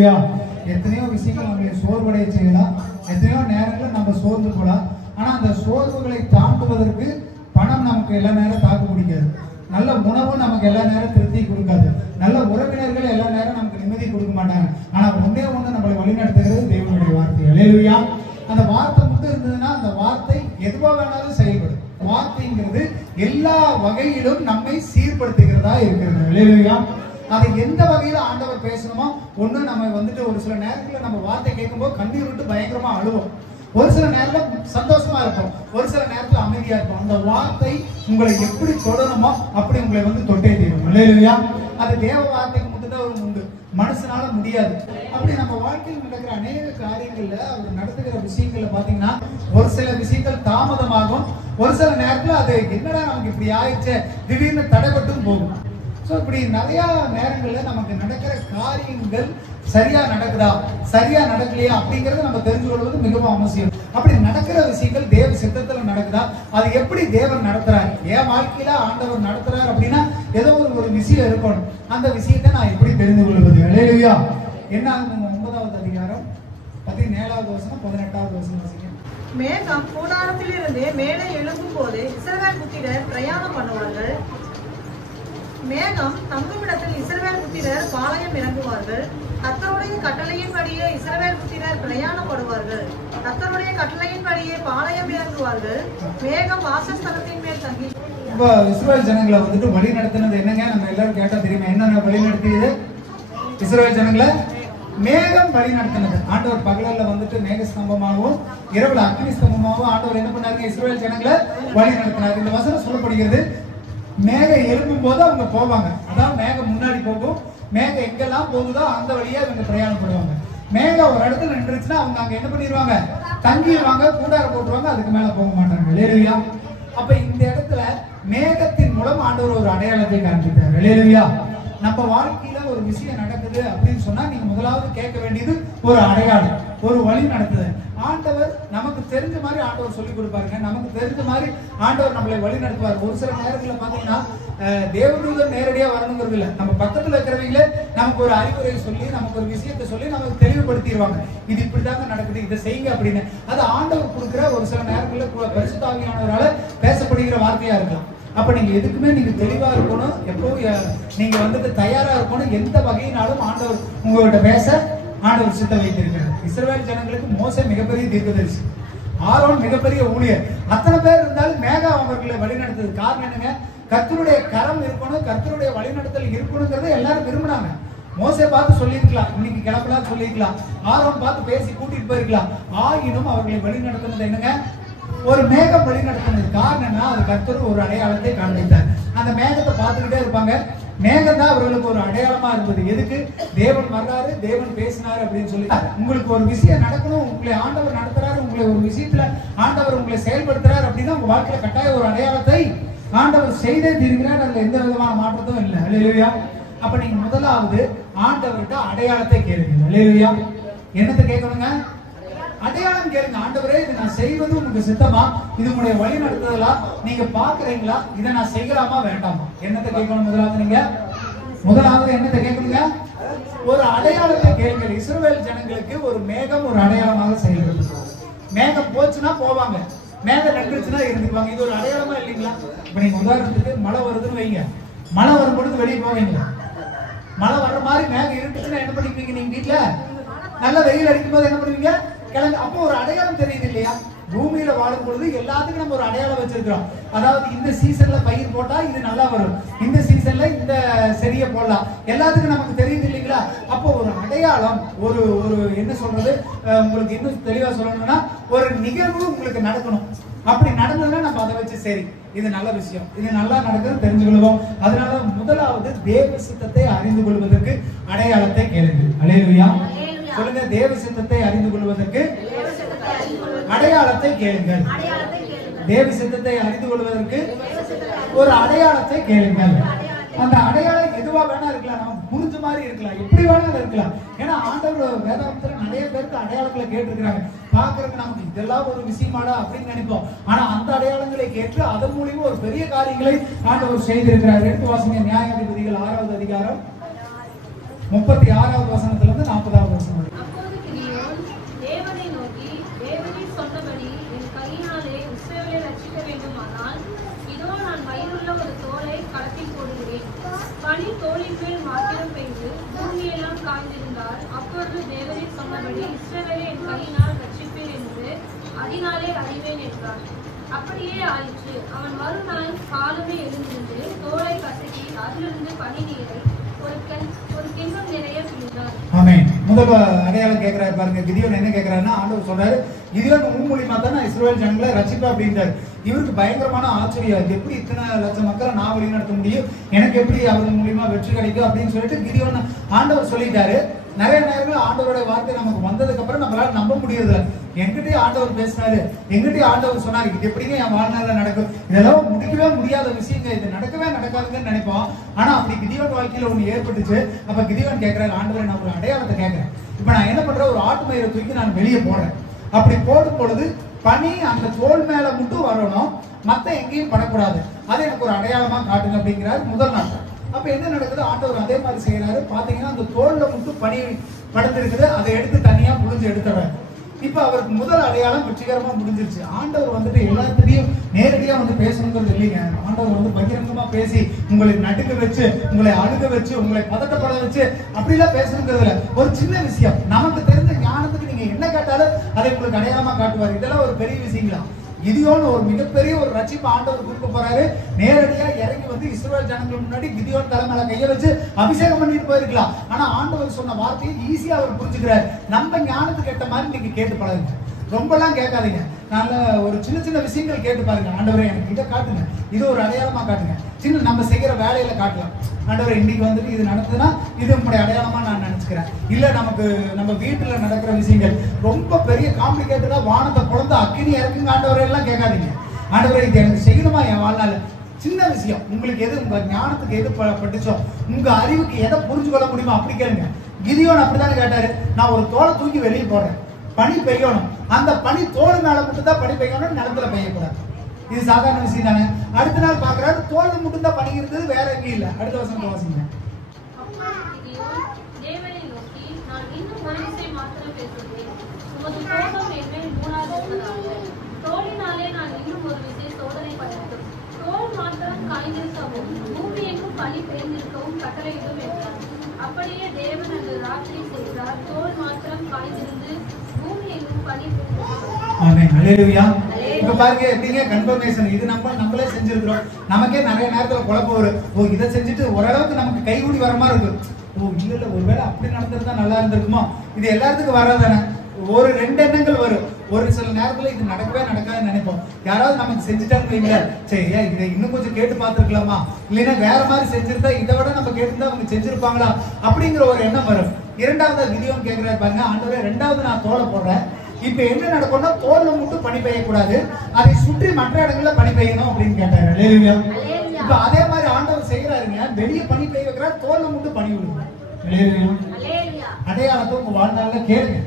அல்லேலூயா. எத்தனையோ விஷயங்கள் நம்மளை சோர்வடைய செய்யலாம், எத்தனையோ நேரங்களில் நம்ம சோர்ந்து போகலாம். ஆனா அந்த சோர்வுகளை தாண்டுவதற்கு பணம் நமக்கு எல்லா நேரம் தாக்கு பிடிக்காது, நல்ல உணவு நமக்கு எல்லா நேரம் திருப்தி கொடுக்காது, நல்ல உறவினர்கள் எல்லா நேரம் நமக்கு நிம்மதி கொடுக்க மாட்டாங்க. ஆனா ஒன்னே ஒண்ணு நம்மளை வழிநடத்துகிறது தேவனுடைய வார்த்தை. அல்லேலூயா. அந்த வார்த்தை மட்டும் இருந்ததுன்னா அந்த வார்த்தை எதுவா வேணாலும் செயல்படும். வார்த்தைங்கிறது எல்லா வகையிலும் நம்மை சீர்படுத்துகிறதா இருக்கிறது. அல்லேலூயா. அதை எந்த வகையில ஆண்டவர் பேசணுமோ, ஒண்ணு நம்ம வந்துட்டு ஒரு சில நேரத்துல நம்ம வார்த்தை கேட்கும்போது கண்ணீர் விட்டு பயங்கரமா அழுவோம், ஒரு சில நேரத்துல சந்தோஷமா இருக்கும், ஒரு சில நேரத்துல அமைதியா இருக்கும். அந்த வார்த்தை உங்களை எப்படி தொடருமோ அப்படி உங்களை தொட்டே தீரும். அல்லேலூயா. அது தேவ வார்த்தைக்கு மட்டும்தான் ஒரு உண்டு, மனுஷனால முடியாது. அப்படி நம்ம வாழ்க்கையில் நடக்கிற அநேக காரியங்கள்ல அவர் நடத்துகிற விஷயங்கள்ல பாத்தீங்கன்னா ஒரு சில விஷயங்கள் தாமதமாகும், ஒரு சில நேரத்துல அது என்னடா நமக்கு இப்படி ஆயிடுச்சு திடீர்னு தடைபட்டும் போகும். இப்படி நிறைய நேரங்கள்ல நமக்கு நடக்கிற காரியங்கள் சரியா நடக்குதா சரியா நடக்கலையா அப்படிங்கறத நம்ம தெரிஞ்சு கொள்வது மிகவும் அவசியம். அப்படி நடக்கிற விஷயங்கள் தேவ சித்தத்துல நடக்குதா, அது எப்படி தேவன் நடத்துறாரு, என் வாழ்க்கையில ஆண்டவர் நடத்துறாரு அப்படின்னா ஏதோ ஒரு விஷயம் இருக்கணும். அந்த விஷயத்தை நான் எப்படி தெரிந்து கொள்வது? அல்லேலூயா. என்ன ஆகும்? 9வது அதிகாரம் 17வது வசனம் 18வது வசனம் வாசிங்க. மேகம் கூடாரத்திலிருந்து மேலே எழும்பும் போது இஸ்ரவேல் புத்திரர் பிரயாணம் பண்ணுவார்கள். மேகம் தங்குமிடத்தில் இஸ்ரவேல் புத்திரர் பாளையம் இறங்குவார்கள். கர்த்தருடைய கட்டளையின்படியே இஸ்ரவேல் புத்திரர் பிரயாணப்படுவார்கள். கர்த்தருடைய கட்டளையின்படியே பாளையம் இறங்குவார்கள். மேகம் வாசஸ்தலத்தின் மேல் தங்கி. இப்ப இஸ்ரவேல் ஜனங்களை வழி நடத்தினது என்னங்க? நம்ம எல்லாரும் கேட்டா தெரியுமா? என்ன வழி நடத்தியது? இஸ்ரவேல் ஜனங்களை மேகம் வழி நடத்தினது. ஆண்டவர் பகலில் மேக ஸ்தம்பமாகவும் இரவுல அக்னி ஸ்தம்பமாகவும் ஆண்டவர் என்ன பண்ணாருங்க? இஸ்ரவேல் ஜனங்களை வழி நடத்தினார். இந்த வசனம் சொல்லப்படுகிறது, மேகம் எழும்பும் போது அவங்க போவாங்க. அதாவது மேகம் முன்னாடி போகும், மேகம் எங்கெல்லாம் போகுதோ அந்த வழியா இவங்க பிரயாணப்படுவாங்க. மேகம் ஒரு இடத்துல நின்றுச்சுன்னா அவங்க அங்க என்ன பண்ணிடுவாங்க? தங்கிடுவாங்க, கூடார போட்டுருவாங்க, அதுக்கு மேல போக மாட்டாங்க. அல்லேலூயா. அப்ப இந்த இடத்துல மேகத்தின் மூலம் ஆண்டவர் ஒரு அடையாளத்தை காண்பித்தார். அல்லேலூயா. நம்ம வாழ்க்கையில ஒரு விஷயம் நடக்குது அப்படின்னு சொன்னா நீங்க முதலாவது கேட்க வேண்டியது ஒரு அடையாளம், ஒரு வழி நடத்துதல். ஆண்டவர் நமக்கு தெரிஞ்ச மாதிரி ஆண்டவர் சொல்லி கொடுப்பாருங்க, நமக்கு தெரிஞ்ச மாதிரி ஆண்டவர் நம்மளை வழி நடத்துவார். ஒரு சில நேரங்களில் பாத்தீங்கன்னா தேவதூதர் நேரடியா வரணுங்கிறது இல்லை, நம்ம பக்கத்துல இருக்கிறவங்களே நமக்கு ஒரு அறிவுரை சொல்லி நமக்கு ஒரு விஷயத்தை சொல்லி நமக்கு தெளிவுபடுத்திடுவாங்க. இது இப்படிதாங்க நடக்குது, இதை செய்யுங்க அப்படின்னு. அது ஆண்டவர் கொடுக்குற ஒரு சில நேரங்களில் பரிசுத்த ஆவியானவரால பேசப்படுகிற வார்த்தையா இருக்கலாம். அப்ப நீங்க எதுக்குமே நீங்க தெளிவா இருக்கணும், எப்பவும் நீங்க தயாரா இருக்கணும். எந்த வகையினாலும் ஆண்டவர் உங்கள்கிட்ட பேச ஆண்டவர் சித்த வைத்திருக்கிறார். இஸ்ரவேல் ஜனங்களுக்கு மோசே மிகப்பெரிய தீர்க்கதரிசி, ஆரோன் மிகப்பெரிய ஊழியர், அத்தனை பேர் இருந்தாலும் மேகம் அவர்களை வழிநடத்தது காரணம் என்னங்க? கர்த்தருடைய கரம் இருக்கணும், கர்த்தருடைய வழிநடத்தல் இருக்கணுங்கிறத எல்லாரும் விரும்பினாங்க. மோசே பார்த்து சொல்லியிருக்கலாம், இன்னைக்கு கிளம்பலாம் சொல்லியிருக்கலாம், ஆரோன் பார்த்து பேசி கூட்டிட்டு போயிருக்கலாம். ஆயினும் அவர்களை வழிநடத்தினது என்னங்க? ஒரு மேகம் வழி நடத்தினது. காரணம்னா அது கர்த்தர் ஒரு அடையாளத்தை காண்பித்தார். அந்த மேகத்தை பார்த்துக்கிட்டே இருப்பாங்க. மேகம் தான் அவர்களுக்கு ஒரு அடையாளமா இருந்தது. எதுக்கு? தேவன் வர்றாரு, தேவன் பேசினாரு அப்படின்னு சொல்லி. உங்களுக்கு ஒரு விஷயம் நடக்கணும், உங்களை ஆண்டவர் நடத்துறாரு, உங்களை ஒரு விஷயத்துல ஆண்டவர் உங்களை செயல்படுத்துறாரு அப்படின்னா உங்க வாழ்க்கையில கட்டாய ஒரு அடையாளத்தை ஆண்டவர் செய்தே தீர்க்கிறார். அதுல எந்த விதமான மாற்றத்தும் இல்லை. அல்லேலூயா. அப்ப நீங்க முதலாவது ஆண்டவர்கிட்ட அடையாளத்தை கேளுங்க. அல்லேலூயா. என்னத்தை கேட்கணுங்க? அடையாளம் கேளுங்க. ஆண்டவரே, இது நான் செய்வது உங்களுக்கு சித்தமா, இது உங்களுடைய வழி நடத்துதலா, நீங்க பாக்குறீங்களா, இதை நான் செய்யலாமா வேண்டாமா? என்னத்தை கேட்கணும்? முதலாவது என்னத்தை கேட்கணுங்க? ஒரு அடையாளத்தை கேளுங்க. இஸ்ரவேல் ஜனங்களுக்கு ஒரு மேகம் ஒரு அடையாளமாக செயல்படுது. மேகம் போச்சுன்னா போவாங்க, மேகம் நின்றுச்சுன்னா இருந்துக்குவாங்க. இது ஒரு அடையாளமா இல்லைங்களா? இப்ப நீங்க உதாரணத்துக்கு மழை வருதுன்னு வைங்க, மழை வரும்பொழுது வெளியே போவீங்க. மழை வர்ற மாதிரி மேகம் இருந்துச்சுன்னா என்ன பண்ணிக்குவீங்க? நீங்க வீட்டுல நல்ல வெயில் அடிக்கும் போது என்ன பண்ணுவீங்க? கிளம்பி. அப்போ ஒரு அடையாளம் தெரியுது இல்லையா? பூமியில வாழும் பொழுது எல்லாத்துக்கும் நம்ம ஒரு அடையாளம் வச்சிருக்கிறோம். அதாவது இந்த சீசன்ல பயிர் போட்டா இது நல்லா வரும், இந்த சீசன்ல இந்த செடியை போடலாம், எல்லாத்துக்கும் நமக்கு தெரியுது இல்லைங்களா? அப்போ ஒரு அடையாளம், ஒரு ஒரு என்ன சொல்றது, உங்களுக்கு இன்னும் தெளிவா சொல்லணும்னா ஒரு நிகழ்வு உங்களுக்கு நடக்கணும். அப்படி நடந்ததுன்னா நம்ம அதை வச்சு சரி இது நல்ல விஷயம், இது நல்லா நடக்குது தெரிஞ்சு கொள்வோம். அதனால முதலாவது தேவ சித்தத்தை அறிந்து கொள்வதற்கு அடையாளத்தை கேளுங்கள். அல்லேலூயா. சொல்லுங்க, தேவ சித்தத்தை அறிந்து கொள்வதற்கு அடையாளத்தை கேளுங்கள். தேவ சித்தத்தை அறிந்து கொள்வதற்கு ஒரு அடையாளத்தை கேளுங்கள். அந்த அடையாளம் எதுவா வேணா இருக்கலாம், நம்ம புரிஞ்ச மாதிரி இருக்கலாம், எப்படி வேணாலும் இருக்கலாம். ஏன்னா ஆண்டவர் வேதாந்தத்துல நிறைய பேருக்கு அடையாளங்களை கேட்டிருக்கிறாங்க. பாக்குறதுக்கு நமக்கு இதெல்லாம் ஒரு விஷயமாடா அப்படின்னு நினைப்போம். ஆனா அந்த அடையாளங்களை கேட்டு அதன் மூலியமா ஒரு பெரிய காரியங்களை ஆண்டவர் செய்திருக்கிறார். எடுத்து வாசிங்க நியாயாதிபதிகள் 6வது அதிகாரம் 36வது வசனத்திலிருந்து 40வது கையினாலே இஸ்ரவேலை ரட்சிக்க வேண்டுமானால், இதோ நான் வயிறுள்ள ஒரு தோலை களத்தில் போடுகிறேன். பனி தோலின் மேல் மாத்திரம் பெய்து பூமியெல்லாம் காய்ந்திருந்தால், அப்பொழுது தேவரீர் சொன்னபடி இஸ்ரவேலை என் கையினால் ரட்சிப்பேன் என்று அதனாலே அறிவேன் என்றார். அப்படியே ஆயிற்று. அவன் மறுநாள் காலமே எழுந்திருந்து தோலை கசக்கி அதிலிருந்து பனி நீரை ஒரு கிண்ணம் நிறைய பிழிந்தார். ஆமென். முதல் அடையாளம் கேட்கிறாரு பாருங்க. கிதியோன் என்ன கேட்கிறாருன்னா, ஆண்டவர் சொல்றாரு, கிதியோன் உன் மூலியமா தான் நான் இஸ்ரவேல் ஜனங்களை ரட்சிப்பா அப்படின்றாரு. இவருக்கு பயங்கரமான ஆச்சரியம், இது எப்படி இத்தனை லட்சம் மக்களை நான் வழிநடத்த முடியும், எனக்கு எப்படி அவர் மூலியமா வெற்றி கிடைக்கும் அப்படின்னு சொல்லிட்டு கிதியோன் ஆண்டவர் சொல்லிட்டாரு. நிறைய நேரங்கள் ஆண்டவருடைய வார்த்தை நமக்கு வந்ததுக்கு அப்புறம் நம்மளால நம்ப முடியறதில்ல. என்கிட்டயே ஆண்டவர் பேசினாரு, என்கிட்டயே ஆண்டவர் சொன்னாரு, இது எப்படிங்க என் வாழ்நாள்ல நடக்கும், இதெல்லாம் முடிக்கவே முடியாத விஷயங்க, இது நடக்கவே நடக்காதுங்கன்னு நினைப்போம். ஆனா அப்படி கிதியோன் வாழ்க்கையில ஒண்ணு ஏற்பட்டுச்சு. அப்ப கிதியோன் கேட்கிறாரு, ஆண்டவரை நான் ஒரு அடையாளத்தை கேட்கிறேன். இப்ப நான் என்ன பண்றேன், ஒரு ஆட்டு மயிரை தூக்கி நான் வெளியே போடுறேன். அப்படி போடும் பொழுது பனி அந்த தோல் மேல மட்டும் வரணும், மத்த எங்கேயும் படக்கூடாது, அதை எனக்கு ஒரு அடையாளமா காட்டுங்க அப்படிங்கிறாரு முதல் நாள். அப்ப என்ன நடக்குது, ஆண்டவர் அதே மாதிரி செய்யறாரு. பாத்தீங்கன்னா அந்த தோல்ல மட்டும் பனி படுத்திருக்குது, அதை எடுத்து தனியா புழிஞ்சு எடுத்துறாரு. இப்ப அவருக்கு முதல் அடையாளம் வெற்றிகரமா முடிஞ்சிருச்சு. ஆண்டவர் வந்துட்டு எல்லாத்திலையும் நேரடியா வந்து பேசணுங்கிறது இல்லைங்க. ஆண்டவர் வந்து பகிரங்கமா பேசி உங்களை நடுக்க வச்சு, உங்களை அழுக வச்சு, உங்களை பதட்டப்பட வச்சு அப்படிலாம் பேசணுங்கிறதுல ஒரு சின்ன விஷயம், நமக்கு தெரிஞ்ச ஞானத்துக்கு நீங்க என்ன கேட்டாலும் அதை உங்களுக்கு அடையாளமா காட்டுவார். இதெல்லாம் ஒரு பெரிய விஷயங்களா? கிதியோன் ஒரு மிகப்பெரிய ஒரு ரட்சிப்பு ஆண்டவர் கொடுக்க போறாரு. நேரடியா இறங்கி வந்து இஸ்ரவேல் ஜனங்களுக்கு முன்னாடி கிதியோன் தலைமையில கைய வச்சு அபிஷேகம் பண்ணிட்டு போயிருக்கலாம். ஆனா ஆண்டவர் சொன்ன வார்த்தையை ஈஸியா அவர் புரிஞ்சுக்கிறார். நம்ம ஞானத்துக்கு ஏற்ற மாதிரி நீங்க கேட்டு பழகுங்க, ரொம்பலாம் கேட்காதீங்க. நல்ல ஒரு சின்ன சின்ன விஷயங்கள் கேட்டு பாருங்க. ஆண்டவரே எனக்கு இதை காட்டுங்க, இது ஒரு அடையாளமா காட்டுங்க. சின்ன நம்ம செய்யற வேலையில காட்டலாம். ஆண்டவரே இன்னைக்கு வந்துட்டு இது நடக்குதுன்னா இது உங்களுடைய அடையாளமா நான் நினைச்சுக்கிறேன். இல்ல நமக்கு நம்ம வீட்டுல நடக்கிற விஷயங்கள் ரொம்ப பெரிய காம்ப்ளிகேட்டடா வானத்தை குழந்தை அக்கினி இறக்குங்க ஆண்டவரே எல்லாம் கேட்காதீங்க. ஆண்டவரே இது எனக்கு செய்யணுமா என் வாழ்நாள், சின்ன விஷயம், உங்களுக்கு எது உங்க ஞானத்துக்கு எது பட்டுச்சோ, உங்க அறிவுக்கு எதை புரிஞ்சு கொள்ள முடியுமோ அப்படி கேளுங்க. கிதியோன் அப்படித்தானே கேட்டாரு, நான் ஒரு தோலை தூக்கி வெளியே போடுறேன், பனி பெய்யணும், அந்த பனி தோல் மேல மட்டும் தான் பனி பெய்யணும், நிலத்துல பெய்யக்கூடாது. இது சாதாரண விஷயம் தானே. அடுத்த நாள் பாக்குறாரு, தோல் மட்டும் தான் பனி இருந்தது, வேற எங்கேயும் இல்ல. அடுத்த வருஷம் வாசிங்க. தேவனை நோக்கி, நான் இன்னும் ஒரு விஷயம் மாத்திரம் பேசுகிறேன். உமது கோபம் என் மேல் மூடாதிருப்பதாக. தோலினாலே நான் இன்னும் ஒரு விஷயம் சோதனை பண்ணட்டும். தோல் மாத்திரம் காய்ந்திருக்கவும் பூமி எங்கும் பனி பெய்ந்திருக்கவும் கட்டளையிடும் என்றார். அப்படியே தேவன் அந்த ராத்திரி செய்தார். தோல் மாத்திரம் காய்ந்திருந்து பூமி எங்கும் பனி பெய்திருக்கிறது. ஆமென். ஹல்லேலூயா. இப்ப பாருங்க எப்படிங்க கன்ஃபர்மேஷன், இது நம்மளே செஞ்சிருக்கிறோம். நமக்கே நிறைய நேரத்துல குழப்பம் வரும். ஓ இதை செஞ்சுட்டு ஓரளவுக்கு நமக்கு கைகூடி வர மாதிரி இருக்கு. ஓ இல்ல ஒருவேளை அப்படி நடந்திருந்தா நல்லா இருந்திருக்குமோ. இது எல்லாத்துக்கும் வராதானே, ஒரு ரெண்டு எண்ணங்கள் வரும். ஒரு சில நேரத்துல இது நடக்கவே நடக்காதுன்னு நினைப்போம். யாராவது நமக்கு செஞ்சுட்டான்னு வைங்களேன், சரி இதை இன்னும் கொஞ்சம் கேட்டு பார்த்துருக்கலாமா, இல்லைன்னா வேற மாதிரி செஞ்சிருந்தா இதை விட நம்ம கேட்டுருந்தா அவங்க செஞ்சிருப்பாங்களா அப்படிங்கிற ஒரு எண்ணம் வரும். இரண்டாவது கிதியோன் கேட்கிறாரு பாருங்க, ஆண்டவரே ரெண்டாவது நான் தோலை போடுறேன், இப்ப என்ன நடக்கும்னா தோல்ல மட்டும் பனி பெய்யக்கூடாது, அதை சுற்றி மற்ற இடங்கள்ல பனி பெய்யணும் அப்படின்னு கேட்டாரு. ஹல்லேலூயா. இப்ப அதே மாதிரி ஆண்டவர் செய்யறாருங்க, வெளியே பனி பெய்ய வைக்கிறார், தோல்ல மட்டும் பனி விடுங்க. ஹல்லேலூயா. அடையாளத்தை உங்க வாழ்நாள்ல கேளுங்க.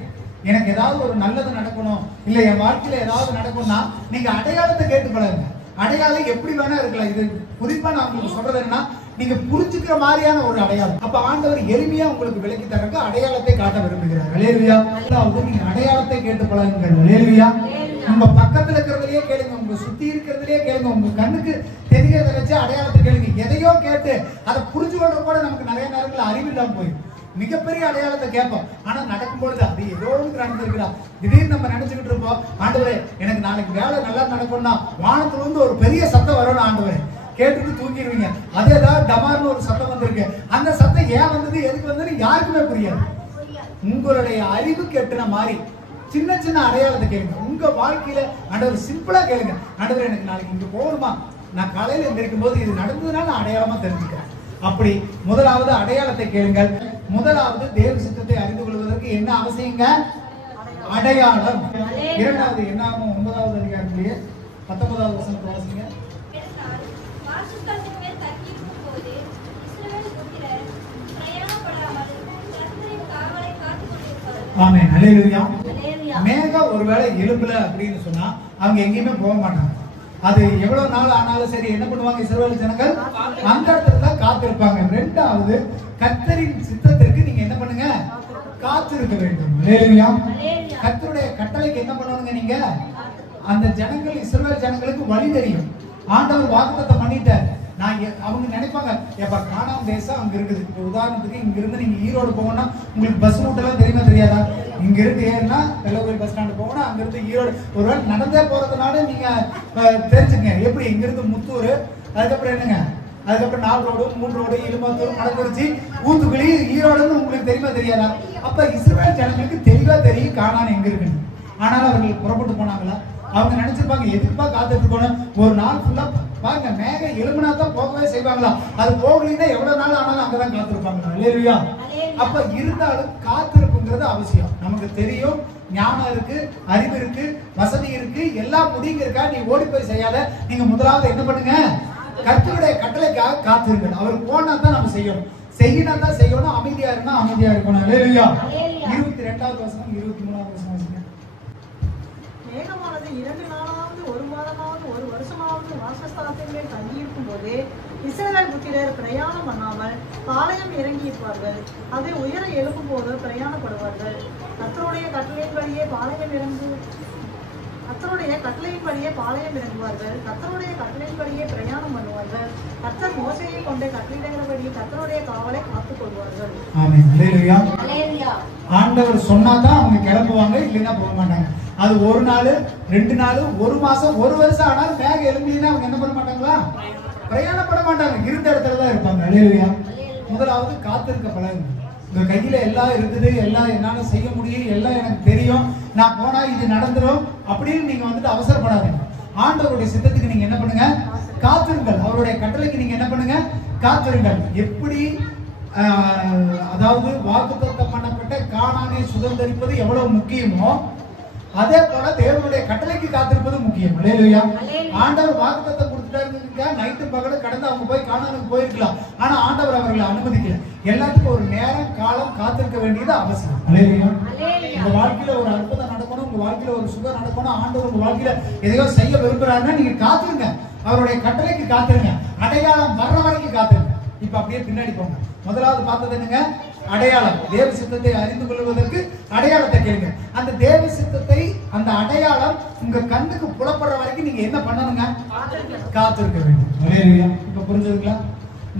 எனக்கு ஏதாவது ஒரு நல்லது நடக்கணும், இல்ல என் வாழ்க்கையில ஏதாவது நடக்கும்னா நீங்க அடையாளத்தை கேட்டு பழகுங்க. அடையாளம் எப்படி வேணா இருக்கலாம். இது குறிப்பா நான் உங்களுக்கு சொல்றது என்னன்னா, நீங்க புரிஞ்சுக்கிற மாதிரியான ஒரு அடையாளம். அப்ப ஆண்டவர் எளிமையா உங்களுக்கு விளக்கி தரக்கு அடையாளத்தை காட்ட விரும்புகிறார். ஹல்லேலூயா. நீங்க அடையாளத்தை கேட்டு பழகுங்கள். ஹல்லேலூயா. உங்க பக்கத்துல இருக்கிறதுலயே கேளுங்க, உங்க சுத்தி இருக்கிறதுலயே கேளுங்க, உங்க கண்ணுக்கு தெரிகிறத வச்சு அடையாளத்தை கேளுங்க. எதையோ கேட்டு அதை புரிஞ்சு கொள்ற கூட நமக்கு நிறைய நேரங்கள் அறிவில்லாம போயிடும். மிகப்பெரிய அடையாளத்தை கேட்போம், ஆனா நடக்கும்பொழுது அது ஏதோ நடந்திருக்குதா. திடீர்னு நம்ம நினைச்சுக்கிட்டு இருப்போம், ஆண்டவரே எனக்கு நாளைக்கு வேலை நல்லா நடக்கும்னா வானத்துல இருந்து ஒரு பெரிய சத்தம் வரணும் ஆண்டவரே, கேட்டுட்டு தூங்கிடுவீங்க. அதே ஏதாவது டமார்னு ஒரு சத்தம் வந்திருக்கு, அந்த சத்தம் ஏன் வந்தது எதுக்கு வந்தது யாருக்குமே புரியாது. உங்களுடைய அறிவு கெட்டுன மாதிரி சின்ன சின்ன அடையாளத்தை கேளுங்க. உங்க வாழ்க்கையில ஆண்டவர் சிம்பிளா கேளுங்க, ஆண்டவர் எனக்கு நாளைக்கு இங்க போகணுமா, நான் காலையில எந்திரிக்கும் போது இது நடந்ததுன்னா நான் அடையாளமா தெரிஞ்சுக்கிறேன். அப்படி முதலாவது அடையாளத்தை கேளுங்கள். முதலாவது தேவ சித்தத்தை அறிந்து கொள்வதற்கு என்ன அவசியங்க? அடையாளம். இரண்டாவது என்னாகும் 9வது அதிகாரத்திலேயே 19வது வசனத்தை வாசிங்க. ஆமென். ஹல்லேலூயா. மேகம் ஒருவேளை எழும்பல அப்படின்னு சொன்னா அவங்க எங்கேயுமே போக மாட்டாங்க. அது எவ்வளவு நாள் ஆனாலும் சரி என்ன பண்ணுவாங்க இஸ்ரவேல் ஜனங்கள்? அந்த இடத்துல தான் காத்திருப்பாங்க. இரண்டாவது கர்த்தரின் சித்தத்திற்கு நீங்க என்ன பண்ணுங்க? காத்திருக்க வேண்டும். ஹல்லேலூயா. கர்த்தருடைய கட்டளைக்கு என்ன பண்ணணுங்க? நீங்க அந்த ஜனங்கள் இஸ்ரவேல் ஜனங்களுக்கு வழி தெரியும். ஆண்டவர் வாக்குத்தத்தம் பண்ணிட்டார். அவங்க நினைப்பாங்க, எப்ப கானான் தேசம் அங்க இருக்குது. இப்போ உதாரணத்துக்கு இங்க இருந்து நீங்க ஈரோடு போகணும்னா உங்களுக்கு பஸ் ரூட் எல்லாம் தெரியுமா தெரியாதா? இங்க இருந்து ஏறினா வெள்ளவெளி பஸ் ஸ்டாண்டு போகணும், அங்க இருந்து ஈரோடு. ஒருவேளை நடந்தே போறதுனால நீங்க தெரிஞ்சுங்க எப்படி இங்க இருந்து முத்தூர், அதுக்கப்புறம் என்னங்க, அதுக்கப்புறம் 4 ரோடு 3 ரோடு இலுமாத்தூர் மடக்குறிச்சி ஊத்துக்குளி ஈரோடுன்னு உங்களுக்கு தெரியுமா தெரியாதா? அப்ப இஸ்ரவேல் ஜனங்களுக்கு தெளிவா தெரியும் கானான் எங்க இருக்குன்னு. ஆனாலும் அவர்கள் புறப்பட்டு போனாங்களா? அவங்க நினைச்சிருப்பாங்க எதுக்குப்பா காத்துட்டு இருக்கணும், ஒரு நாள் ஃபுல்லா பாருங்க மேகம் எழும்பினா தான் போகவே செய்வாங்களா? அது போகலைன்னா எவ்வளவு நாள் ஆனாலும் அங்கதான் காத்திருப்பாங்களா? இல்லையா? அப்ப இருந்தாலும் காத்திருப்புங்கிறது அவசியம். நமக்கு தெரியும், ஞானம் இருக்கு, அறிவு இருக்கு, வசதி இருக்கு, எல்லாம் முடிங்க இருக்கா. நீ ஓடி போய் செய்யாத. நீங்க முதலாவது என்ன பண்ணுங்க, கர்த்தருடைய கட்டளைக்காக காத்திருக்கணும். அவர் போனா தான் நம்ம செய்யணும், செய்யினா தான் செய்யணும். அமைதியா இருந்தா அமைதியா இருக்கணும். இல்லையா? 22வது வசனம் 23வது வசனம். மேகமானது 2 நாளாவது 1 மாதமாவது 1 வருஷமாவது வாசஸ்தலத்தின் மேல் தங்கியிருக்கும் போதே இஸ்ரவேல் புத்திரர் பிரயாணம் பண்ணாமல் பாளையம் இறங்கி இருப்பார்கள். அதை உயர எழுப்பும் போது பிரயாணப்படுவார்கள். கர்த்தருடைய கட்டளையின்படியே பாளையம் இறங்குவார்கள். கர்த்தருடைய கட்டளையின்படியே பிரயாணம் பண்ணுவார்கள். கர்த்தர் மோசேயை கொண்டு கட்டளையிடுகிறபடி கர்த்தருடைய காவலை காத்துக் கொள்வார்கள். ஆமென். அல்லேலூயா. ஆண்டவர் சொன்னாதான் அவங்க கிளம்புவாங்க, இல்லைன்னா போக மாட்டாங்க. அது 1 நாள் 2 நாள் 1 மாசம் 1 வருஷம் ஆனாலும் மேகம் எழும்பினா அவங்க என்ன பண்ண மாட்டாங்களா? பிரயாணப்பட மாட்டாங்க, இருந்த இடத்துல தான் இருப்பாங்க. அல்லேலூயா. முதலாவது காத்திருக்க பழகுங்க. உங்க கையில எல்லாம் இருக்குது, எல்லாம் என்னால செய்ய முடியும், எல்லாம் எனக்கு தெரியும், நான் போனா இது நடந்துரும் அப்படின்னு நீங்க வந்துட்டு அவசரப்படாதீங்க. ஆண்டவருடைய சித்தத்துக்கு நீங்க என்ன பண்ணுங்க, காத்திருங்கள். அவருடைய கட்டளைக்கு நீங்க என்ன பண்ணுங்க, காத்திருங்கள். எப்படி அதாவது வாக்குத்தத்தம் பண்ணப்பட்ட கானானை சுதந்தரிப்பது எவ்வளவு முக்கியமோ அதே போல தேவனுடைய கட்டளைக்கு காத்திருப்பது முக்கியம். அல்லேலூயா. ஆண்டவர் வாக்குத்தத்தம் கொடுத்துட்டாருங்க, நைட்டு பகலும் கடந்து அவங்க போய் கானானுக்கு போயிருக்கலாம். ஆனா ஆண்டவர் அவர்களை அனுமதிக்கல. எல்லாத்துக்கும் ஒரு நேரம் காலம் காத்திருக்க வேண்டியது அவசியம். அல்லேலூயா. உங்க வாழ்க்கையில ஒரு அற்புதம் நடக்கணும், உங்க வாழ்க்கையில ஒரு சுகம் நடக்கணும், ஆண்டவர் உங்க வாழ்க்கையில எதையோ செய்ய விரும்புறாருன்னா நீங்க காத்திருங்க. அவருடைய கட்டளைக்கு காத்திருங்க. அடையாளம் வர்ற வரைக்கும் காத்திருங்க. இப்ப அப்படியே பின்னாடி போங்க. முதலாவது பார்த்தது என்னங்க, அடையாளம். தேவ சித்தத்தை அறிந்து கொள்வதற்கு அடையாளத்தை கேளுங்க. அந்த தேவ சித்தத்தை, அந்த அடையாளம் உங்க கண்ணுக்கு புலப்படுற வரைக்கும் நீங்க என்ன பண்ணணுங்க, காத்திருக்க வேண்டும். இப்ப புரிஞ்சுதுங்களா?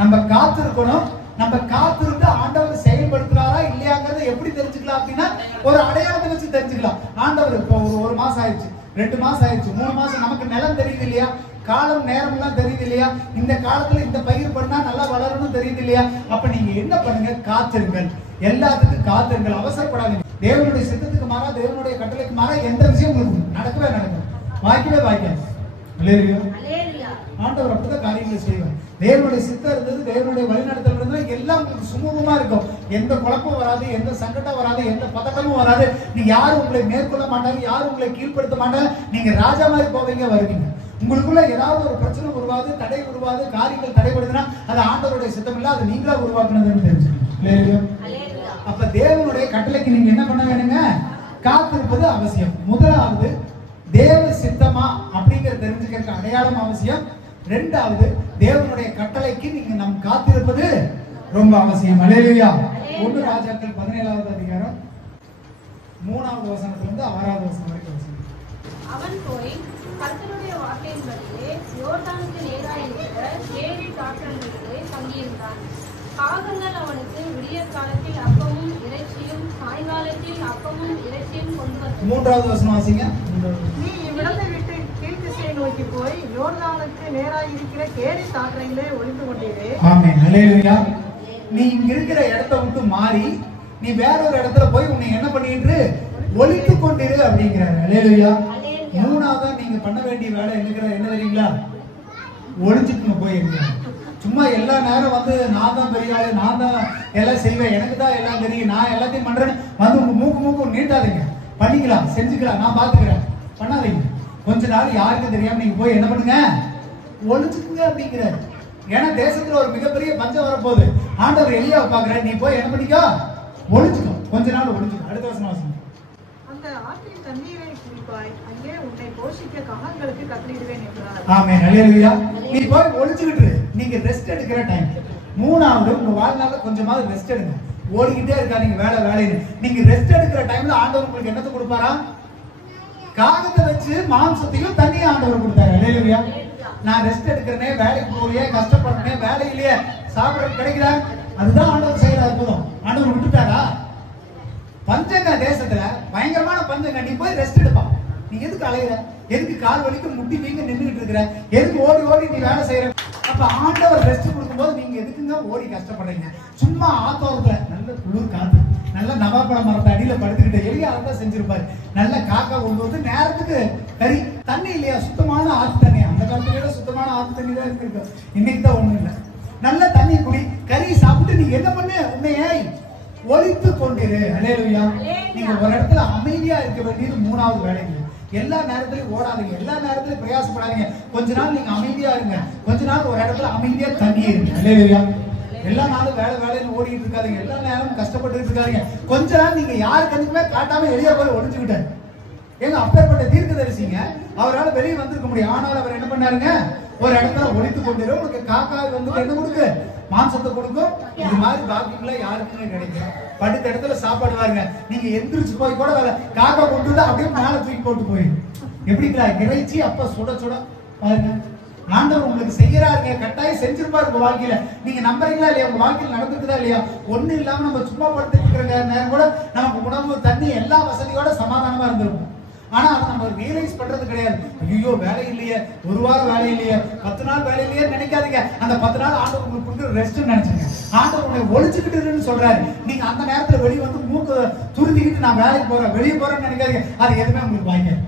நம்ம காத்திருக்கணும். நம்ம காத்திருந்து ஆண்டவர் செயல்படுத்துறாரா இல்லையாங்கிறத எப்படி தெரிஞ்சுக்கலாம் அப்படின்னா ஒரு அடையாளத்தை வச்சு தெரிஞ்சுக்கலாம். ஆண்டவர் இப்போ ஒரு மாசம் ஆயிடுச்சு, 2 மாசம் ஆயிடுச்சு, 3 மாசம் நமக்கு நிலம் தெரியுது இல்லையா, காலம் நேரம் எல்லாம் தெரியுது இல்லையா, இந்த காலத்துல இந்த பயிர் பண்ணா நல்லா வளரணும் தெரியுது இல்லையா. அப்ப நீங்க என்ன பண்ணுங்க, காத்திருங்கள். எல்லாத்துக்கும் காத்திருங்கள், அவசரப்படாதீங்க. தேவனுடைய சித்தத்துக்கு மாறா, தேவனுடைய கட்டளைக்கு மாறா எந்த விஷயம் உங்களுக்கு நடக்கவே நடக்கும், வாய்க்கவே வாய்க்காது. ஆண்டவர் அப்படிதான் காரியங்களை செய்வார். தேவனுடைய சித்தம் இருந்தது, தேவனுடைய வழிநடத்தல் இருந்தது, எல்லாம் உங்களுக்கு சுமூகமா இருக்கும். எந்த குழப்பம் வராது, எந்த சங்கடம் வராது, எந்த பதட்டமும் வராது. நீங்க யாரும் உங்களை மேற்கொள்ள மாட்டாங்க, யாரும் உங்களை கீழ்படுத்த மாட்டாங்க. நீங்க ராஜா மாதிரி போவீங்க, வருவீங்க. உங்களுக்குள்ள ஏதாவது ஒரு பிரச்சனை உருவாது, தடை உருவாது, காரியங்கள் தடைபடுதுன்னா அது ஆண்டவருடைய சித்தம் இல்ல, அது நீங்களா உருவாக்குனதுன்னு தெரிஞ்சுக்கணும். அப்ப தேவனுடைய கட்டளைக்கு நீங்க என்ன பண்ண வேணுங்க, காத்திருப்பது அவசியம். முதலாவது தேவ சித்தமா அப்படிங்கிற தெரிஞ்சுக்க அடையாளம் அவசியம். 2வது தேவனுடைய கட்டளைக்கு நீங்க நம் காத்திருப்பது ரொம்ப அவசியம். அல்லேலூயா. 1 ராஜாக்கள் 17வது அதிகாரம் 3வது வசனத்திலிருந்து 6வது வசனம் வரைக்கும் வசனம். அவன் போய் கர்த்தருடைய வார்த்தையின்படியே யோர்தானுக்கு நேராக இருக்கிற 7 காற்றங்களிலே தங்கியிருந்தான். காகங்கள் அவனுக்கு விடியற் காலத்தில் அப்பமும் இறைச்சியும், சாயங்காலத்தில் அப்பமும் இறைச்சியும் கொண்டு வந்தது. 3வது வசனம் வாசிங்க. நீ இவ்விடத்தை விட்டு கீழ்த்திசையை நோக்கி போய் யோர்தானுக்கு நேராக இருக்கிற கேரி காற்றையிலே ஒளிந்து கொண்டீரே. ஆமென். அல்லேலூயா. நீ இங்க இருக்கிற இடத்தை விட்டு மாறி நீ வேற ஒரு இடத்துல போய் உன்னை என்ன பண்ணிட்டு ஒளித்து கொண்டிரு அப்படிங்கிறாரு. அல்லேலூயா. 3வது நீங்க பண்ண வேண்டிய வேலை என்ன தெரியுங்களா, ஒளிஞ்சுட்டு போயிருங்க. சும்மா எல்லா நேரம் வந்து நான் தான் பெரிய ஆளு, நான் தான் எல்லாம் செய்வேன், எனக்கு தான் எல்லாம் தெரியும், நான் எல்லாத்தையும் பண்றேன்னு வந்து உங்க மூக்கு நீட்டாதீங்க. பண்ணிக்கலாம், செஞ்சுக்கலாம், நான் பாத்துக்கிறேன், பண்ணாதீங்க. கொஞ்ச நாள் யாருக்கும் தெரியாம நீங்க போய் என்ன பண்ணுங்க, ஒளிச்சுக்குங்க அப்படிங்கிறாரு. ஏன்னா தேசத்துல ஒரு மிகப்பெரிய பஞ்சம் வரப்போகுது. ஆண்டவர் எலியாவை பாக்குறாரு, நீ போய் என்ன பண்ணிக்கோ, ஒளிச்சுக்கோ, கொஞ்ச நாள் ஒளிச்சுக்கோ. அடுத்த வருஷம் வாசம். அந்த ஆற்றின் தண்ணீரை குடிப்பாய், அங்கே உன்னை போஷிக்க காகங்களுக்கு கட்டளையிடுவேன் என்றார். ஆமென். அல்லேலூயா. நீ போய் ஒளிச்சுக்கிட்டு நீங்க ரெஸ்ட் எடுக்கிற டைம். 3வது உங்க வாழ்நாள்ல கொஞ்சமாவது ரெஸ்ட் எடுங்க. ஓடிக்கிட்டே இருக்காதீங்க வேலைன்னு. நீங்க ரெஸ்ட் எடுக்கிற டைம்ல ஆண்டவர் உங்களுக்கு என்னத்தை கொடுப்பாரா, காகத்தை வச்சு மாம்சத்தையும் தண்ணியும் ஆண்டவர் கொடுத்தாரு. அல்லேலூயா. நான் ரெஸ்ட் எடுக்கிறனே, வேலைக்கு போறியே, கஷ்டப்படுறனே, வேலையிலேயே சாப்பிட கிடைக்கிறா, அதுதான் ஆண்டவர் செய்யற அற்புதம். ஆண்டவர் விட்டுட்டாரா? பஞ்சங்க தேசத்துல பயங்கரமான பஞ்சங்க. நீ போய் ரெஸ்ட் எடுப்பா. நீ எதுக்கு அலையிற? எதுக்கு கால் வலிக்கு முட்டி வீங்க நின்றுகிட்டு இருக்கிற? எதுக்கு ஓடி ஓடி நீ வேலை செய்யற? அப்ப ஆண்டவர் ரெஸ்ட் கொடுக்கும்போது நீங்க எதுக்குங்க ஓடி கஷ்டப்படுறீங்க? சும்மா ஆத்தோரத்துல நல்ல குளிர் காத்து, நல்ல நவாப்பழ மரத்தை அடியில படுத்துக்கிட்டு எலியா தான் செஞ்சிருப்பாரு. நல்ல காக்கா கொண்டு வந்து நேரத்துக்கு கறி தண்ணி இல்லையா, சுத்தமான ஆத்து தண்ணி. அந்த காலத்துல சுத்தமான ஆத்து தண்ணி தான் இருக்கு, இன்னைக்கு தான் ஒண்ணும் இல்லை. நல்ல தண்ணி குடி, கறி சாப்பிட்டு நீ என்ன பண்ணு, உன்னையே ஒழித்து கொண்டிரு. அல்லேலூயா. நீங்க ஒரு இடத்துல அமைதியா இருக்க வேண்டியது மூணாவது வேலைங்க. எல்லா நேரத்திலும் ஓடாதீங்க, எல்லா நேரத்திலும் பிரயாசப்படாதீங்க. கொஞ்ச நாள் நீங்க அமைதியா இருங்க, கொஞ்ச நாள் ஒரு இடத்துல அமைதியா தங்கி இருங்க. அல்லேலூயா. எல்லா நாளும் வேலை வேலைன்னு ஓடிட்டு இருக்காதீங்க, எல்லா நேரமும் கஷ்டப்பட்டு இருக்காதீங்க. கொஞ்ச நாள் நீங்க யாரு கண்ணுக்குமே காட்டாம வெளியே போய் ஒளிஞ்சுக்கிட்டாரு. ஏங்க அப்பேற்பட்ட தீர்க்கதரிசிங்க, அவரால் வெளியே வந்திருக்க முடியும். ஆனால் அவர் என்ன பண்ணாருங்க, ஒரு இடத்துல ஒழித்து கொண்டிரு. உங்களுக்கு காக்காய் வந்து என்ன கொடுக்கு, மாம்சத்தை கொடுக்கும். இது மாதிரி பாக்கியங்கள யாருக்குமே கிடைக்கும். படுத்த இடத்துல சாப்பாடு வாருங்க, நீங்க எந்திரிச்சு போய் கூட காக்கா கொண்டு வந்து அப்படியே மேல தூக்கி போட்டு போயிடும். எப்படிங்களா இறைச்சி அப்ப சுட சுட பாருங்க. ஆண்டவர் உங்களுக்கு செய்யறாருங்க, கட்டாயம் செஞ்சிருப்பாரு உங்க வாழ்க்கையில. நீங்க நம்புறீங்களா இல்லையா? உங்க வாழ்க்கையில் நடந்துக்குதா இல்லையா? ஒண்ணு இல்லாம நம்ம சும்மா படுத்துட்டு இருக்கிற நேரம் கூட நமக்கு உணவு தண்ணி எல்லா வசதியோட சமாதானமா இருந்திருக்கும். ஆனா அதை நம்ம ரியலைஸ் பண்றது கிடையாது. ஐயோ வேலை இல்லையே, ஒரு வாரம் வேலை இல்லையே, 10 நாள் வேலை இல்லையே நினைக்காதீங்க. அந்த 10 நாள் ஆண்டவர் உங்களுக்கு கொடுக்குற ரெஸ்ட் நினைச்சுங்க. ஆண்டவர் உங்களை ஒழிச்சுக்கிட்டு சொல்றாரு. நீங்க அந்த நேரத்துல வெளியே வந்து மூக்கு துருத்திக்கிட்டு நான் வேலைக்கு போறேன், வெளியே போறேன்னு நினைக்காதீங்க. அது எதுவுமே உங்களுக்கு வாய்க்காது,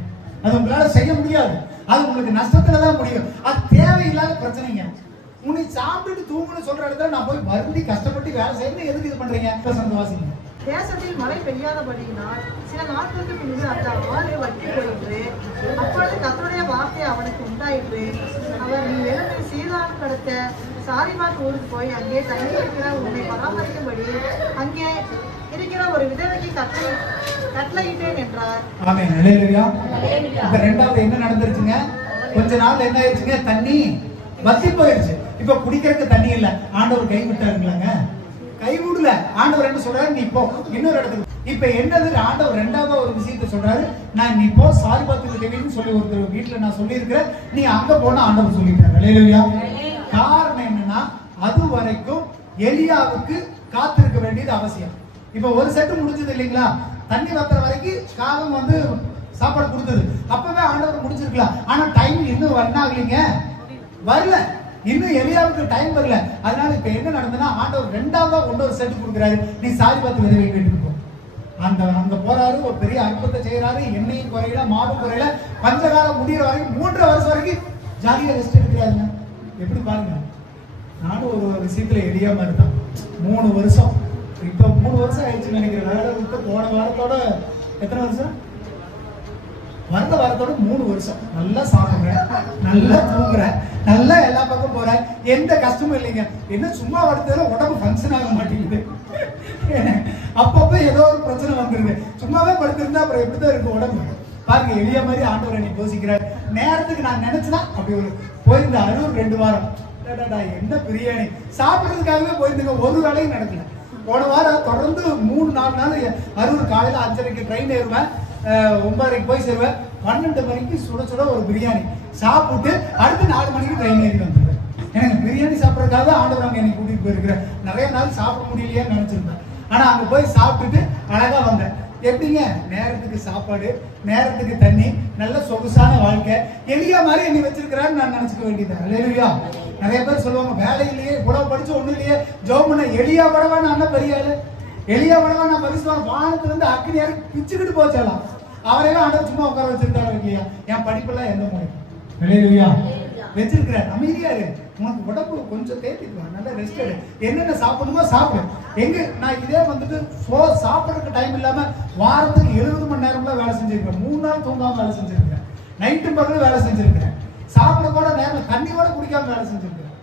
அது உங்களால செய்ய முடியாது. அது உங்களுக்கு நஷ்டத்துலதான் முடியும். அது தேவையில்லாத பிரச்சனைங்க. உன்னை சாப்பிட்டு தூங்கணும்னு சொல்ற இடத்துல நான் போய் வருந்தி கஷ்டப்பட்டு வேலை செய்யணும். எதுக்கு இது பண்றீங்க? வாசிங்க. தேசத்தில் மழை பெய்யாதபடியினால் சில நாட்களுக்கு பின்பு அந்த ஆறு வற்றி போயிற்று. அப்பொழுது கர்த்தருடைய வார்த்தை அவனுக்கு உண்டாயிற்று. அவர், நீ எழுந்து சீதான் கடத்த சாரிபாத் ஊருக்கு போய் அங்கே தங்கி இருக்கிற உன்னை பராமரிக்கும்படி அங்கே இருக்கிற ஒரு விதவைக்கு கட்டளையிட்டேன் என்றார். ஆமென். அல்லேலூயா. இப்ப ரெண்டாவது என்ன நடந்துருச்சுங்க? கொஞ்ச நாள் என்ன ஆயிடுச்சுங்க, தண்ணி வத்தி போயிடுச்சு. இப்ப குடிக்கிறதுக்கு தண்ணி இல்ல. ஆண்டவர் கை விட்டாருங்களாங்க? கைவிடல. ஆண்டவர் என்ன சொல்றாரு, நீ போ இன்னொரு இடத்துக்கு. இப்ப என்னது, ஆண்டவர் ரெண்டாவது ஒரு விஷயத்தை சொல்றாரு. நான் நீ போ சாரிபாத்துக்கு தேவைன்னு சொல்லி ஒரு வீட்டுல நான் சொல்லி இருக்கிறேன், நீ அங்க போன ஆண்டவர் சொல்லிட்டாரு. அல்லேலூயா. காரணம் என்னன்னா, அது வரைக்கும் எலியாவுக்கு காத்திருக்க வேண்டியது அவசியம். இப்ப ஒரு செட்டு முடிஞ்சது இல்லைங்களா? தண்ணி வத்துற வரைக்கும் காகம் வந்து சாப்பாடு கொடுத்தது. அப்பவே ஆண்டவர் முடிச்சிருக்கலாம். ஆனா டைம் இன்னும் வரனாகலீங்க, வரல. இன்னும் எலியாவுக்கு டைம் வரல. அதனால இப்ப என்ன நடந்ததுன்னா, ஆண்டவர் ரெண்டாவதா ஒரு செட்டு கொடுக்குறாரு. நீ சாரிபாத்து விதவை வீட்டுக்கு போ. அங்க போறாரு, ஒரு பெரிய அற்புதத்தை செய்யறாரு. எண்ணெயும் குறையில, மாவும் குறையில, பஞ்சகாலம் முடிகிற வரைக்கும் 3 வருஷம் வரைக்கும் ஜாலியா ரெஸ்ட் எடுக்கிறாருங்க. எப்படி பாருங்க. நானும் ஒரு விஷயத்துல எலியா மாதிரி தான். 3 வருஷம், இப்ப 3 வருஷம் ஆயிடுச்சு நினைக்கிறேன். வேலை விட்டு போன வாரத்தோட எத்தனை வருஷம்? வந்த வாரத்தோட 3 வருஷம். நல்லா சாப்பிடுறேன், நல்லா தூங்குறேன், நல்லா எல்லா பக்கம் போறேன், எந்த கஷ்டமும் இல்லைங்க. என்ன சும்மா வருத்ததுல உடம்பு ஃபங்க்ஷன் ஆக மாட்டேங்குது. அப்பப்ப ஏதோ ஒரு பிரச்சனை வந்துருது. சும்மாவே படுத்திருந்தா அப்புறம் எப்படிதான் இருக்கும் உடம்பு? பாருங்க, எளிய மாதிரி ஆண்டவர் என்னை யோசிக்கிறார். நேரத்துக்கு நான் நினைச்சுதான் அப்படி ஒரு போயிருந்த அரூர் 2 வாரம். என்ன பிரியாணி சாப்பிடுறதுக்காகவே போயிருந்துங்க, ஒரு வேலையும் நடக்கல. போன வாரம் தொடர்ந்து 3-4 நாள் அரூர் காலையில 5:30 ட்ரெயின் ஏறுவேன், 9:30 போய் சேருவேன். 12 மணிக்கு சுட சுட ஒரு பிரியாணி சாப்பிட்டு அடுத்து 4 மணிக்கு ட்ரெயின் ஏறி வந்துடுவேன். எனக்கு பிரியாணி சாப்பிட்றதுக்காக ஆண்டவர் அங்கே என்னை கூட்டிட்டு போயிருக்கிறேன். நிறைய நாள் சாப்பிட முடியலையான்னு நினைச்சிருந்தேன். ஆனா அங்க போய் சாப்பிட்டுட்டு அழகா வந்தேன். எப்படிங்க? நேரத்துக்கு சாப்பாடு, நேரத்துக்கு தண்ணி, நல்ல சொகுசான வாழ்க்கை. எளிய மாதிரி என்னை வச்சிருக்கிறான்னு நான் நினைச்சுக்க வேண்டியது. அல்லேலூயா. நிறைய பேர் சொல்லுவாங்க, வேலையிலேயே இவ்வளவு படிச்சு ஒண்ணு இல்லையே, ஜோம் பண்ண எளியா படவா நான் பெரிய ஆளு, எளியா படவா நான் பரிசுவான், வானத்துல இருந்து அக்னி யாரும் பிச்சுக்கிட்டு போச்சாலாம். அவரையும் ஆண்டவர் சும்மா உட்கார வச்சிருக்காரு இல்லையா? என் படிப்பெல்லாம் எந்த மொழி அல்லேலூயா வச்சிருக்கிறார். அமைதியா இரு, உனக்கு உடம்பு கொஞ்சம் தேத்திக்கலாம், நல்லா ரெஸ்ட் எடு, என்னென்ன சாப்பிடணுமோ சாப்பிடு. எங்க நான் இதே வந்துட்டு சாப்பிட்றதுக்கு டைம் இல்லாம வாரத்துக்கு 70 மணி நேரம்லாம் வேலை செஞ்சிருக்கேன். 3 நாள் தூங்காம வேலை செஞ்சிருக்கேன், நைட்டு பகல் வேலை செஞ்சிருக்கேன், சாப்பிட கூட நேரம் தண்ணி கூட குடிக்காம வேலை செஞ்சிருக்கேன்.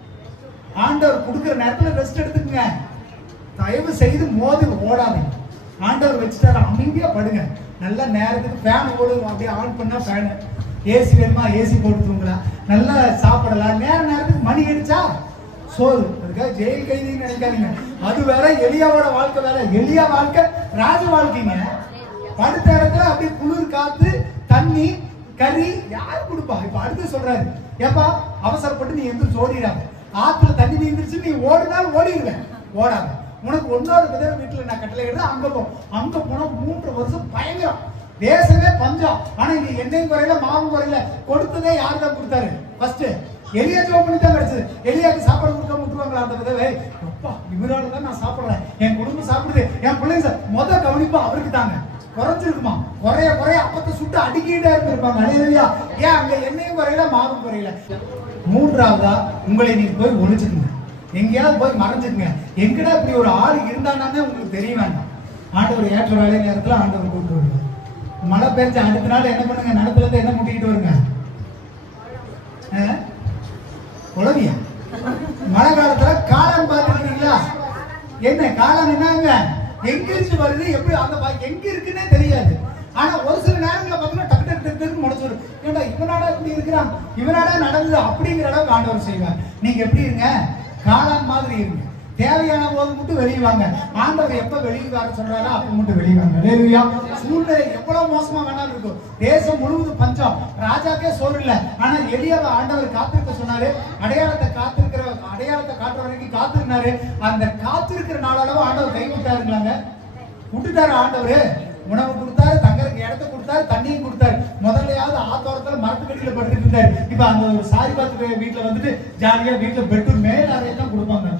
ஆண்டவர் கொடுக்குற நேரத்துல ரெஸ்ட் எடுத்துக்கங்க. தயவு செய்து மோதி ஓடாதீங்க. ஆண்டவர் வச்சுட்டாரு, அமைதியா படுங்க. நல்ல நேரத்துக்கு ஃபேன் ஓடும், அப்படியே ஆன் பண்ணா ஃபேனு, ஏசி வேணுமா ஏசி போட்டு தூங்கலாம், நல்லா சாப்பிடலாம். நேரத்துக்கு மணி அடிச்சா சோறு. அதுக்காக ஜெயில் கைதின்னு நினைக்காதீங்க. அது வேற, எளியாவோட வாழ்க்கை வேற. எளியா வாழ்க்கை ராஜ வாழ்க்கைங்க. படுத்த இடத்துல அப்படியே குளிர் காத்து தண்ணி கறி யார் கொடுப்பா? இப்ப அடுத்து சொல்றாரு, ஏப்பா அவசரப்பட்டு நீ எந்திரிச்சு ஓடிடாத, ஆத்துல தண்ணி நீந்துருச்சு நீ ஓடினாலும் ஓடிடுவேன், ஓடாத. உனக்கு ஒன்னொரு விதவை வீட்டுல நான் கட்டளை எடுத்து அங்க போ. அங்க போனா 3 வருஷம் பயங்கரம், தேசமே பஞ்சம். ஆனா இங்க எண்ணெயும் குறையில மாவும் குறையில. கொடுத்ததே யாரு தான் கொடுத்தாரு? ஃபர்ஸ்ட் எலியா ஜோம் பண்ணி தான் கிடைச்சது. எலியாக்கு சாப்பாடு கொடுக்க விட்டுருவாங்களா அந்த விதவை? அப்பா இவரால தான் நான் சாப்பிடுறேன், என் குடும்பம் சாப்பிடுது, என் பிள்ளைங்க முத கவனிப்பா அவருக்கு தாங்க. குறைஞ்சிருக்குமா? குறைய குறைய அப்பத்தை சுட்டு அடிக்கிட்டே இருந்திருப்பாங்க. அலையா ஏன் அங்க எண்ணெயும் குறையில மாவும் குறையில. மூன்றாவதா உங்களை நீங்க போய் ஒழிச்சுக்குங்க, எங்கேயாவது போய் மறைஞ்சுக்குங்க. எங்கடா இப்படி ஒரு ஆள் இருந்தானே உங்களுக்கு தெரிய வேண்டாம். ஆண்டவர் ஏற்ற வேலை நேரத்துல ஆண்டவர் கூப்பிட்டு வருவார். மழை பெஞ்ச அடுத்த நாள் என்ன பண்ணுங்க? நடத்துல என்ன முட்டிக்கிட்டு வருங்க? உழவியா? மழை காலத்துல காளான் பார்த்துருக்கீங்களா? என்ன காளான் என்னங்க எங்க இருந்து வருது, எப்படி அந்த எங்க இருக்குன்னே தெரியாது. ஆனா ஒரு சில நேரங்களில் பார்த்தீங்கன்னா டக்கு டக்கு டக்கு முளைச்சு வரும். ஏன்டா இவனாடா இப்படி இருக்கிறான், இவனாடா நடந்தது அப்படிங்கிற அளவுக்கு ஆண்டவர் செய்வார். நீங்க எப்படி இருங்க? காளான் மாதிரி இருங்க. தேவையான போது மட்டும் வெளியே வாங்க. ஆண்டவர் எப்ப வெளியே வர சொல்றாரோ அப்ப மட்டும் வெளியே வாங்க. அல்லேலூயா. சூழ்நிலை எவ்வளவு மோசமா வேணாலும் இருக்கும், தேசம் முழுவதும் பஞ்சம், ராஜாக்கே சோறு இல்ல. ஆனா எலியாவை ஆண்டவர் காத்திருக்க சொன்னாரு. அடையாளத்தை காட்டுற வரைக்கும் காத்திருந்தாரு. அந்த காத்திருக்கிற நாளளவு ஆண்டவர் கை விட்டாருங்களாங்க. விட்டுட்டாரு ஆண்டவரு. உணவு கொடுத்தாரு, தங்கறதுக்கு இடத்த கொடுத்தாரு, தண்ணியும் கொடுத்தாரு. முதல்லையாவது ஆத்தோரத்துல மரத்துக்கடியில படுத்துட்டு இருந்தாரு. இப்ப அந்த ஒரு சாரி பார்த்து வீட்டுல வந்துட்டு ஜாலியா வீட்டுல பெட்ரூம் மேல் அறையை தான் கொடுப்பாங்க.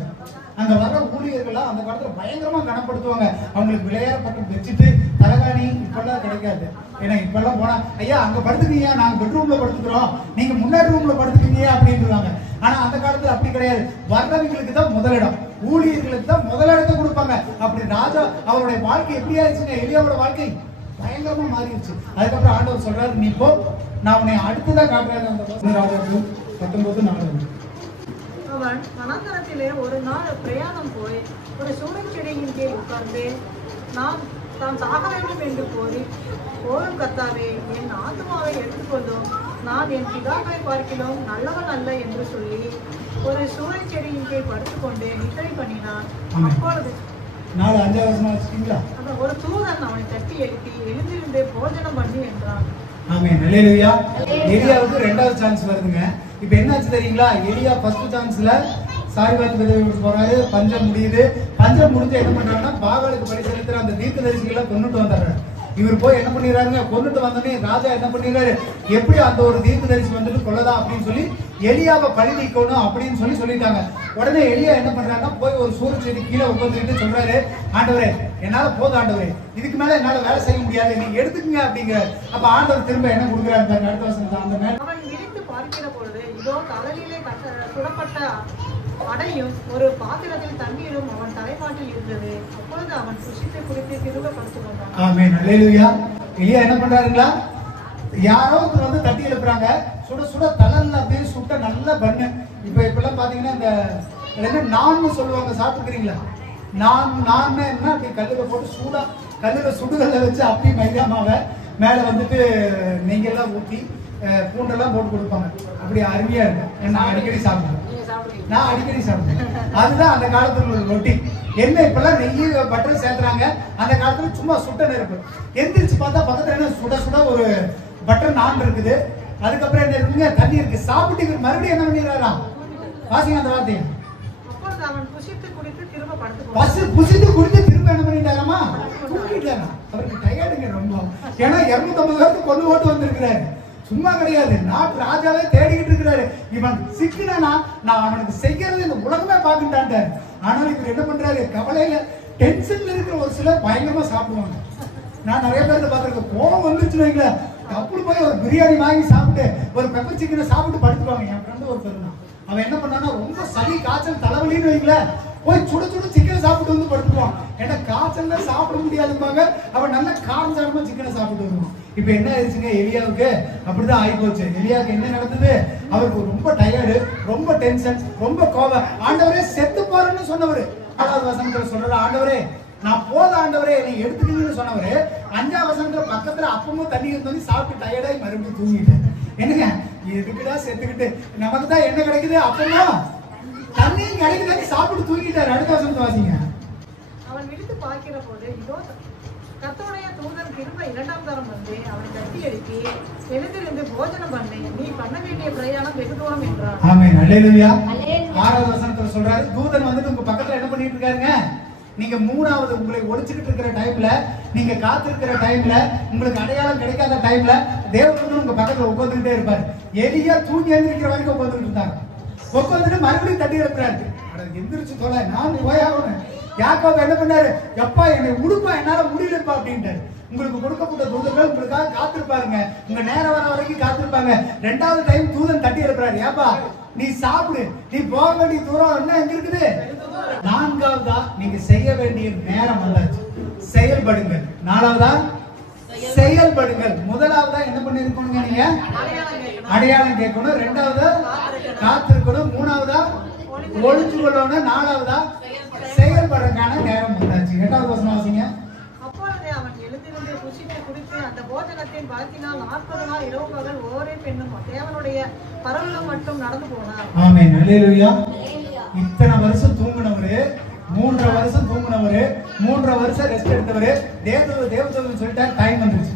அங்க வர்ற ஊழியர்கள்லாம் அந்த காலத்துல பயங்கரமா கனப்படுத்துவாங்க. அவங்களுக்கு விளையாடப்பட்டு வச்சுட்டு தலகாணி இப்பெல்லாம் கிடைக்காது. ஏன்னா இப்பெல்லாம் போனா ஐயா அங்க படுத்துக்கீங்க, நாங்க பெட்ரூம்ல படுத்துக்கிறோம், நீங்க முன்னாடி ரூம்ல படுத்துக்கீங்க அப்படின்றாங்க. ஆனா அந்த காலத்துல அப்படி கிடையாது. வர்றவங்களுக்கு தான் முதலிடம், ஊழியர்களுக்கு தான் முதலிடத்தை கொடுப்பாங்க. அப்படி ராஜா அவருடைய வாழ்க்கை எப்படி ஆயிடுச்சுங்க? எலியாவோட வாழ்க்கை பயங்கரமா மாறிடுச்சு. அதுக்கப்புறம் ஆண்டவர் சொல்றாரு, நீ போ, நான் உன்னை அடுத்துதான் காட்டுறேன். அந்த ராஜாக்கு 19:4. அவன் வனாந்தரத்திலே ஒரு நாள் பிரயாணம் போய் ஒரு சூழல் செடியின் கீழ் உட்கார்ந்து நான் தான் சாக வேண்டும் என்று கோரி, போரும் கர்த்தாவே, என் ஆத்மாவை எடுத்துக்கொள்ளும், நான் என் பிதாக்களை பார்க்கிலும் நல்லவன் அல்ல என்று சொல்லி ஒரு சூழல் செடியின் கீழ் படுத்துக்கொண்டு நித்திரை பண்ணினான். அப்பொழுது 4:5 ஒரு தூதன் அவனை தட்டி எழுப்பி, எழுந்திருந்து போஜனம் பண்ணி என்றான். ஆமென். அல்லேலூயா. எலியாவுக்கு 2வது சான்ஸ் வருதுங்க. இப்போ என்னாச்சு தெரியுங்களா? எலியா ஃபர்ஸ்ட் சான்ஸ்ல சாரிபாத் விதவை போறாரு, பஞ்சம் முடியுது. பஞ்சம் முடிஞ்சு என்ன பண்றாங்கன்னா பாகாலுக்கு பலி செலுத்துற அந்த தீர்க்கதரிசிகளை கொண்டுட்டு வந்துடுறாரு. இவர் போய் என்ன பண்ணிடுறாருங்க? கொண்டுட்டு வந்தோடனே ராஜா என்ன பண்ணிடுறாரு? எப்படி அந்த ஒரு தீர்க்கதரிசி வந்துட்டு கொள்ளதா அப்படின்னு சொல்லி எலியாவை பழி நீக்கணும் அப்படின்னு சொல்லிட்டாங்க. உடனே எலியா என்ன பண்றாருன்னா போய் ஒரு சூரிய செடி கீழே உட்காந்துட்டு சொல்றாரு, ஆண்டவரே என்னால போதும் ஆண்டவரே, இதுக்கு மேல என்னால வேலை செய்ய முடியாது, நீங்க எடுத்துக்கங்க அப்படிங்கிறார். அப்ப ஆண்டவர் திரும்ப என்ன கொடுக்குறாரு? அடுத்த வருஷம் அந்த மேல அவன் விரித்து பார்க்கிற பொழுது இதோ தலையிலே சுடப்பட்ட அடையும் ஒரு பாத்திரத்தில் தண்ணீரும் அவன் தலைமாட்டில் இருந்தது. அப்பொழுது அவன் புசித்து குடித்து திரும்ப படுத்துக் கொண்டான். ஆமென். அல்லேலூயா. எலியா என்ன பண்றாருங்களா? யாரோ வந்து தட்டி எழுப்புறாங்க, சுட சுட தலல்ல அப்படியே சுட்ட நல்ல பண்ணு. இப்பெல்லாம் பாத்தீங்கன்னா இந்த என்ன நான் சொல்லுவாங்க, சாப்பிட்டுக்கிறீங்களா? நான் என்ன அப்படி கல்லுல போட்டு சூடா கல்லுல சுடுகல்ல வச்சு அப்படியே மைதா மாவை மேல வந்துட்டு நெய்யெல்லாம் ஊற்றி பூண்டெல்லாம் போட்டு கொடுப்பாங்க. அப்படி அருமையா இருக்கு. நான் அடிக்கடி சாப்பிடுவேன். அதுதான் அந்த காலத்துல ஒரு ரொட்டி. என்ன இப்பெல்லாம் நெய் பட்டர் சேர்த்துறாங்க, அந்த காலத்துல சும்மா சுட்ட நெருப்பு. எந்திரிச்சு பார்த்தா பக்கத்துல என்ன சுட சுட ஒரு பட்டர் நான் இருக்குது. அதுக்கப்புறம் என்ன இருக்குங்க? தண்ணி இருக்கு. சாப்பிட்டு மறுபடியும் என்ன பண்ணிடுறாராம்? வாசிங்க அந்த வார்த்தையை. புசித்து குடித்து திரும்ப என்ன பண்ணிட்டாராமா? தூங்கிட்டாரா? அவருக்கு டயர்டுங்க ரொம்ப. ஏன்னா 250 பேருக்கு கொண்டு ஓட்டு வந்திருக்கிறாரு. சும்மா கிடையாது, நாட்டு ராஜாவே தேடிக்கிட்டு இருக்கிறாரு. இவன் சிக்கினா நான் அவனுக்கு செய்யறது இந்த உலகமே பார்க்கிட்டான்ட்டாரு. ஆனால் இவர் என்ன பண்றாரு? கவலையில டென்ஷன்ல இருக்கிற ஒரு சிலர் பயங்கரமா சாப்பிடுவாங்க. நான் நிறைய பேர்ல பார்த்திருக்கேன். கோவம் வந்துருச்சு வைங்கள, அப்படி போய் ஒரு பிரியாணி வாங்கி சாப்பிட்டு ஒரு பெப்பர் சிக்கனை சாப்பிட்டு படுத்துவாங்க. என் ஃப்ரெண்டு ஒரு பெருனா அவன் என்ன பண்ணான்னா, ரொம்ப சளி காய்ச்சல் தலைவலின்னு வைங்கள, போய் சுட சுட சிக்கனை சாப்பிட்டு வந்து படுத்துவான். ஏன்னா காய்ச்சல்ல சாப்பிட முடியாதுப்பாங்க. அவன் நல்ல காரஞ்சாரமா சிக்கனை சாப்பிட்டு வருவான். இப்ப என்ன ஆயிடுச்சுங்க? எலியாவுக்கு அப்படிதான் ஆகி போச்சு. எலியாவுக்கு என்ன நடந்தது? அவருக்கு ரொம்ப டயர்டு, ரொம்ப டென்ஷன், ரொம்ப கோபம். ஆண்டவரே செத்து போறேன்னு சொன்னவரு 4வது வசனத்துல சொல்றாரு, ஆண்டவரே நான் போத ஆண்டவரே என்னை எடுத்துக்கீங்கன்னு சொன்னவரு 5வது வசனத்துல பக்கத்துல அப்பமும் தண்ணி இருந்து சாப்பிட்டு டயர்டாகி மறுபடியும் தூங்கிட்டேன். என்னங்க இதுக்குடா செத்துக்கிட்டு நமக்கு தான் என்ன கிடைக்குது? அப்பமும் தண்ணியும் கிடைக்குது, சாப்பிட்டு தூங்கிட்டாரு. அடுத்த வசனத்தை வாசிங்க. அவன் விழித்து பார்க்கிற போது இதோ கர்த்தருடைய தூதன் திரும்ப 2ஆம் தரம் வந்து அவனை தட்டி எழுப்பி எழுந்திருந்து போஜனம் பண்ணு, நீ பண்ண வேண்டிய பிரயாணம் வெகு தூரம் என்றார். ஆமென். அல்லேலூயா. 6வது வசனத்துல சொல்றாரு, தூதன் வந்துட்டு உங்க பக்கத்துல என்ன பண்ணிட்டு இருக்காருங்க? நீங்க 3வது உங்களை ஒளிச்சுக்கிட்டு இருக்கிற டைம்ல, நீங்க காத்திருக்கிற டைம்ல, உங்களுக்கு அடையாளம் கிடைக்காத டைம்ல தேவதூதன் உங்க பக்கத்துல உட்கார்ந்துட்டே இருப்பாரு. எலியா தூங்கி எழுந்திருக்கிற வரைக்கும் உட்கார்ந்துட்டு இருந்தாங்க. உட்கார்ந்துட்டு மறுபடியும் தட்டி எழுப்புறாரு. எந்திரிச்சு தொலை, நான் போயாகணும். யாக்கோபு என்ன பண்ணாரு? எப்பா என்னை உடுப்பா, என்னால முடியலப்பா அப்படின்ட்டாரு. உங்களுக்கு கொடுக்கப்பட்ட தூதர்கள் உங்களுக்காக காத்திருப்பாருங்க. உங்க நேரம் வர வரைக்கும் காத்திருப்பாங்க. 2வது டைம் தூதன் தட்டி எழுப்புறாரு. ஏப்பா நீ சாப்பிடு, நீ போக வேண்டிய தூரம் என்ன எங்க இருக்குது? 4வதா நீங்க செய்ய வேண்டிய நேரம் வந்தாச்சு, செயல்படுங்கள். 4வதா செயல்படுங்கள். 1வதா என்ன பண்ணிருக்கணுங்க? நீங்க அடையாளம் கேட்கணும். 2வது காத்திருக்கணும். 3வதா ஒளிஞ்சு கொள்ளணும். 4வதா செயல்படுறதுக்கான நேரம் வந்தாச்சு. 8வது வசனம் வாசிங்க. அப்பொழுது அவன் எழுந்திருந்து புசித்து குடித்து அந்த போஜனத்தின் பலத்தினால் 40 நாள் இரவு பகல் ஒரே பெண்ணும் தேவனுடைய பரவலம் மட்டும் நடந்து போனார். ஆமென். அல்லேலூயா. இத்தனை வருஷம் தூங்குனவரு, 3 வருஷம் தூங்குனவரு, 3 வருஷம் ரெஸ்ட் எடுத்தவரு, தேவதூதன் சொல்லிட்டாரு, டைம் வந்துருச்சு.